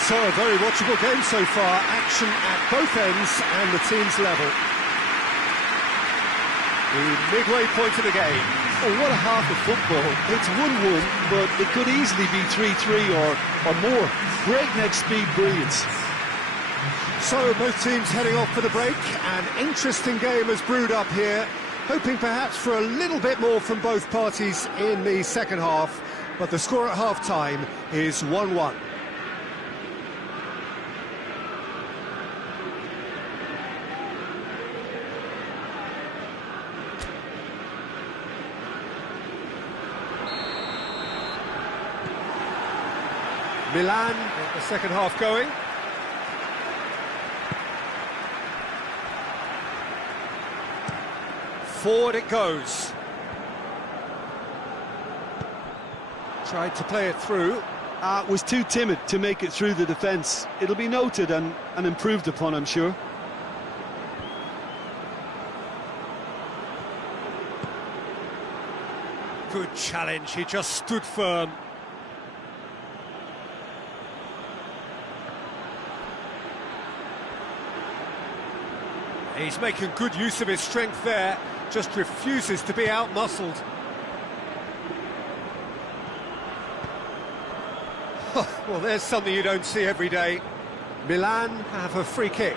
So a very watchable game so far. Action at both ends and the team's level. The midway point of the game. Oh, what a half of football. It's 1-1, but it could easily be 3-3 or more. Breakneck speed brilliance. So both teams heading off for the break. An interesting game has brewed up here, hoping perhaps for a little bit more from both parties in the second half, but the score at half-time is 1-1. Milan get the second half going. Forward it goes. Tried to play it through. Was too timid to make it through the defence. It'll be noted and improved upon, I'm sure. Good challenge, he just stood firm. He's making good use of his strength there, just refuses to be out-muscled. Well, there's something you don't see every day. Milan have a free kick.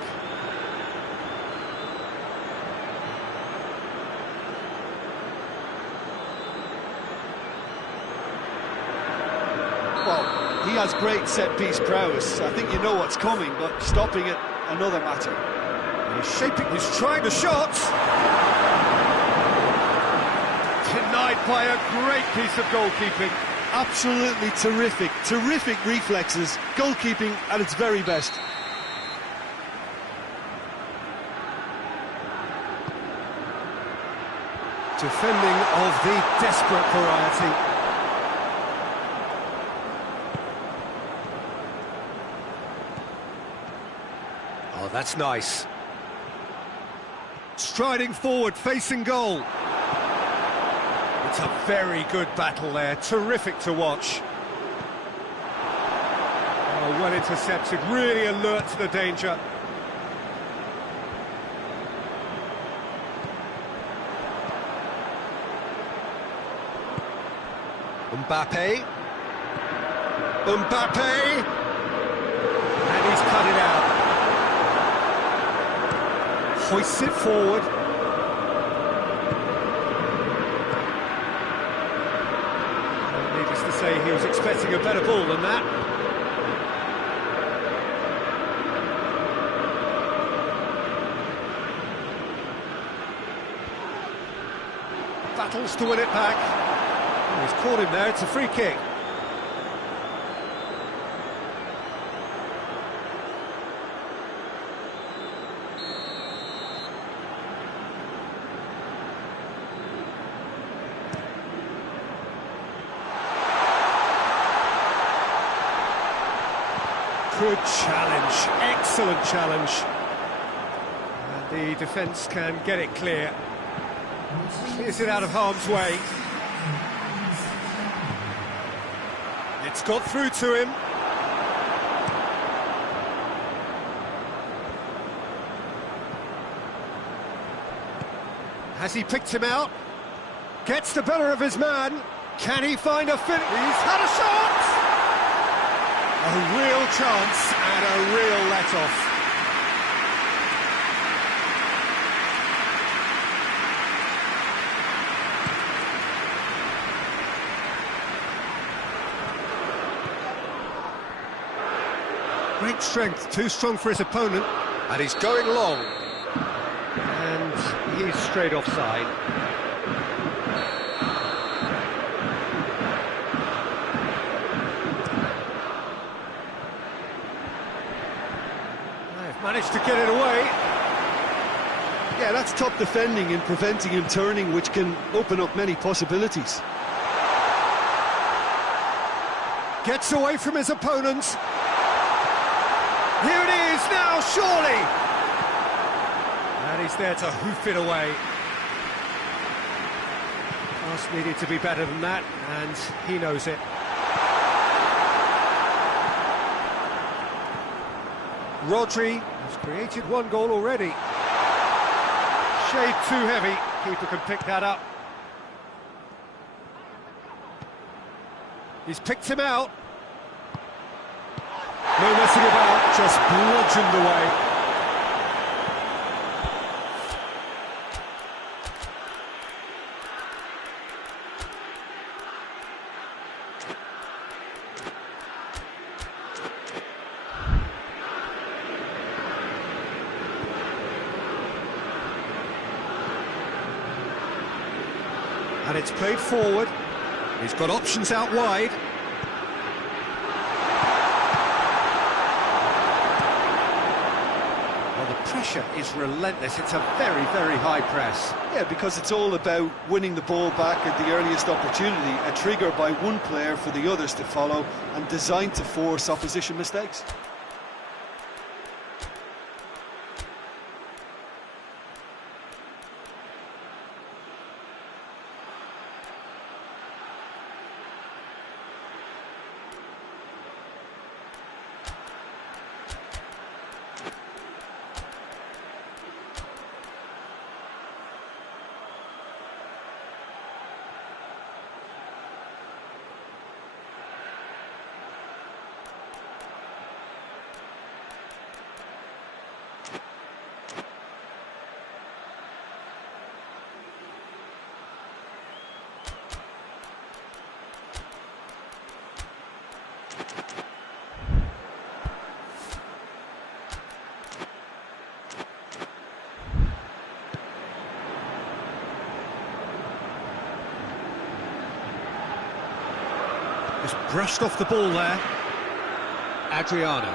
Well, he has great set-piece prowess. I think you know what's coming, but stopping it, another matter. He's shaping, he's trying the shots. Denied by a great piece of goalkeeping. Absolutely terrific reflexes, goalkeeping at its very best. Defending of the desperate variety. Oh, that's nice. Striding forward, facing goal. It's a very good battle there, terrific to watch. Oh, well intercepted, really alert to the danger. Mbappe. And he's cut it out. Hoists it forward. Needless to say, he was expecting a better ball than that. Battles to win it back. Oh, he's caught him there, it's a free kick. Good challenge, excellent challenge. And the defence can get it clear. Clears it out of harm's way. It's got through to him. Has he picked him out? Gets the better of his man. Can he find a finish? He's had a shot! A real chance and a real let-off. Great strength, too strong for his opponent. And he's going long. And he's straight offside. Managed to get it away. Yeah, that's top defending and preventing him turning, which can open up many possibilities. Gets away from his opponents. Here it is now, surely. And he's there to hoof it away. Pass needed to be better than that, and he knows it. Rodri has created one goal already. Shade too heavy, keeper can pick that up. He's picked him out. No messing about, just bludgeoned away. And it's played forward. He's got options out wide. Well, the pressure is relentless. It's a very, very high press. Yeah, because it's all about winning the ball back at the earliest opportunity, a trigger by one player for the others to follow, and designed to force opposition mistakes. Just brushed off the ball there. Adriano.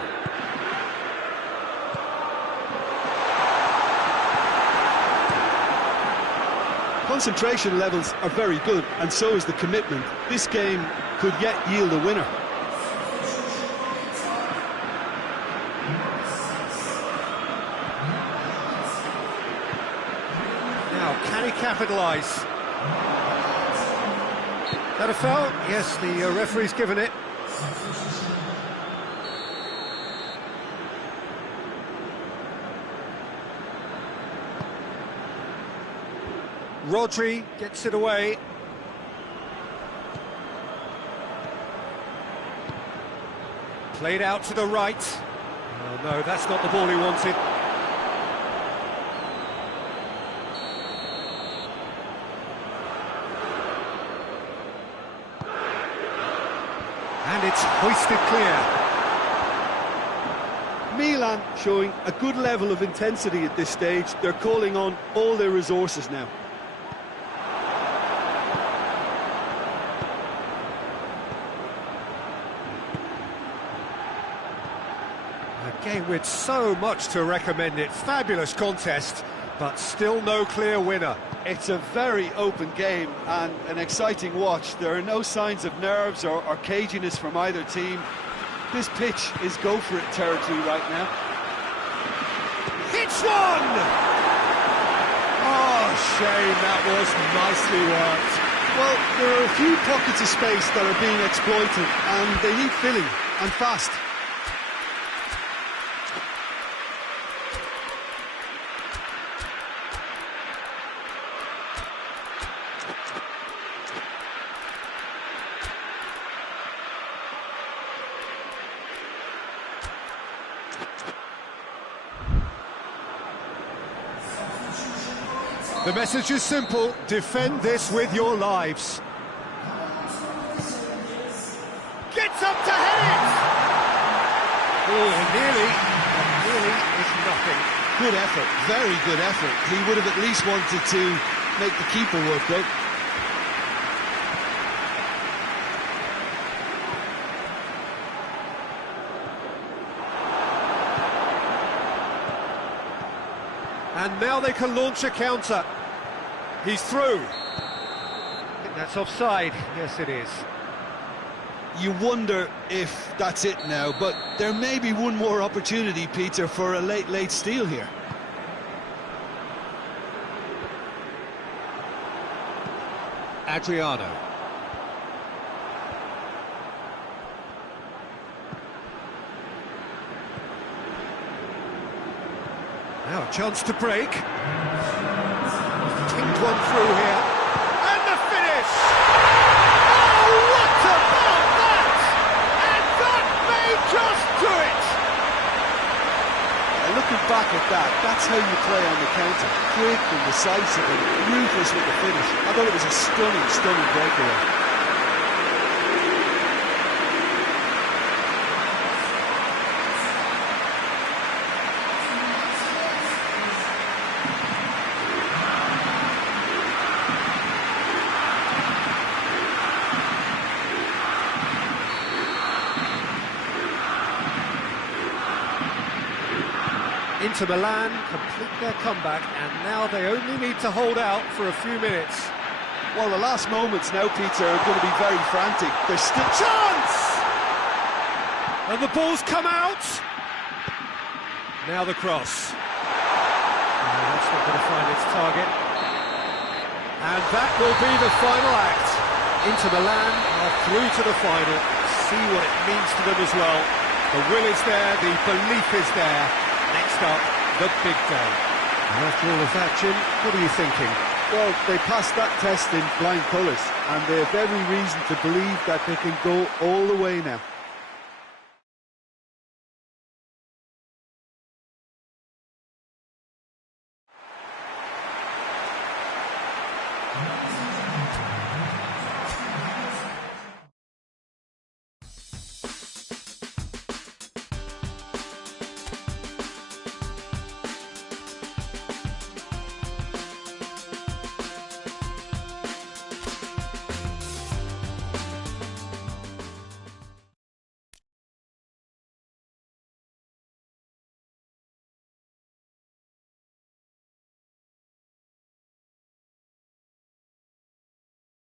Concentration levels are very good, and so is the commitment. This game could yet yield a winner. Now, can he capitalise? That a foul? Yes, the referee's given it. Rodri gets it away. Played out to the right. Oh no, that's not the ball he wanted. And it's hoisted clear. Milan showing a good level of intensity at this stage. They're calling on all their resources now. A game with so much to recommend it. Fabulous contest, but still no clear winner. It's a very open game and an exciting watch. There are no signs of nerves or caginess from either team. This pitch is go-for-it territory right now. Hits one! Oh, shame, that was nicely worked. Well, there are a few pockets of space that are being exploited, and they need filling, and fast. The message is simple: defend this with your lives. Gets up to head it! Oh, nearly is nothing. Good effort, very good effort. He would have at least wanted to make the keeper work, though. And now they can launch a counter. He's through. I think that's offside. Yes, it is. You wonder if that's it now, but there may be one more opportunity, Peter, for a late steal here. Adriano. Now a chance to break. Tinked one through here. And the finish! Oh, what about that? And that may just do it! Looking back at that, that's how you play on the counter. Quick and decisive and ruthless with the finish. I thought it was a stunning breakaway. Inter Milan complete their comeback, and now they only need to hold out for a few minutes. Well, the last moments now, Peter, are going to be very frantic. There's still chance! And the ball's come out! Now the cross. No, that's not going to find its target. And that will be the final act. Inter Milan are through to the final. See what it means to them as well. The will is there, the belief is there. Next up, the big day. And after all of that, Jim, what are you thinking? Well, they passed that test in flying colours, and they have every reason to believe that they can go all the way now.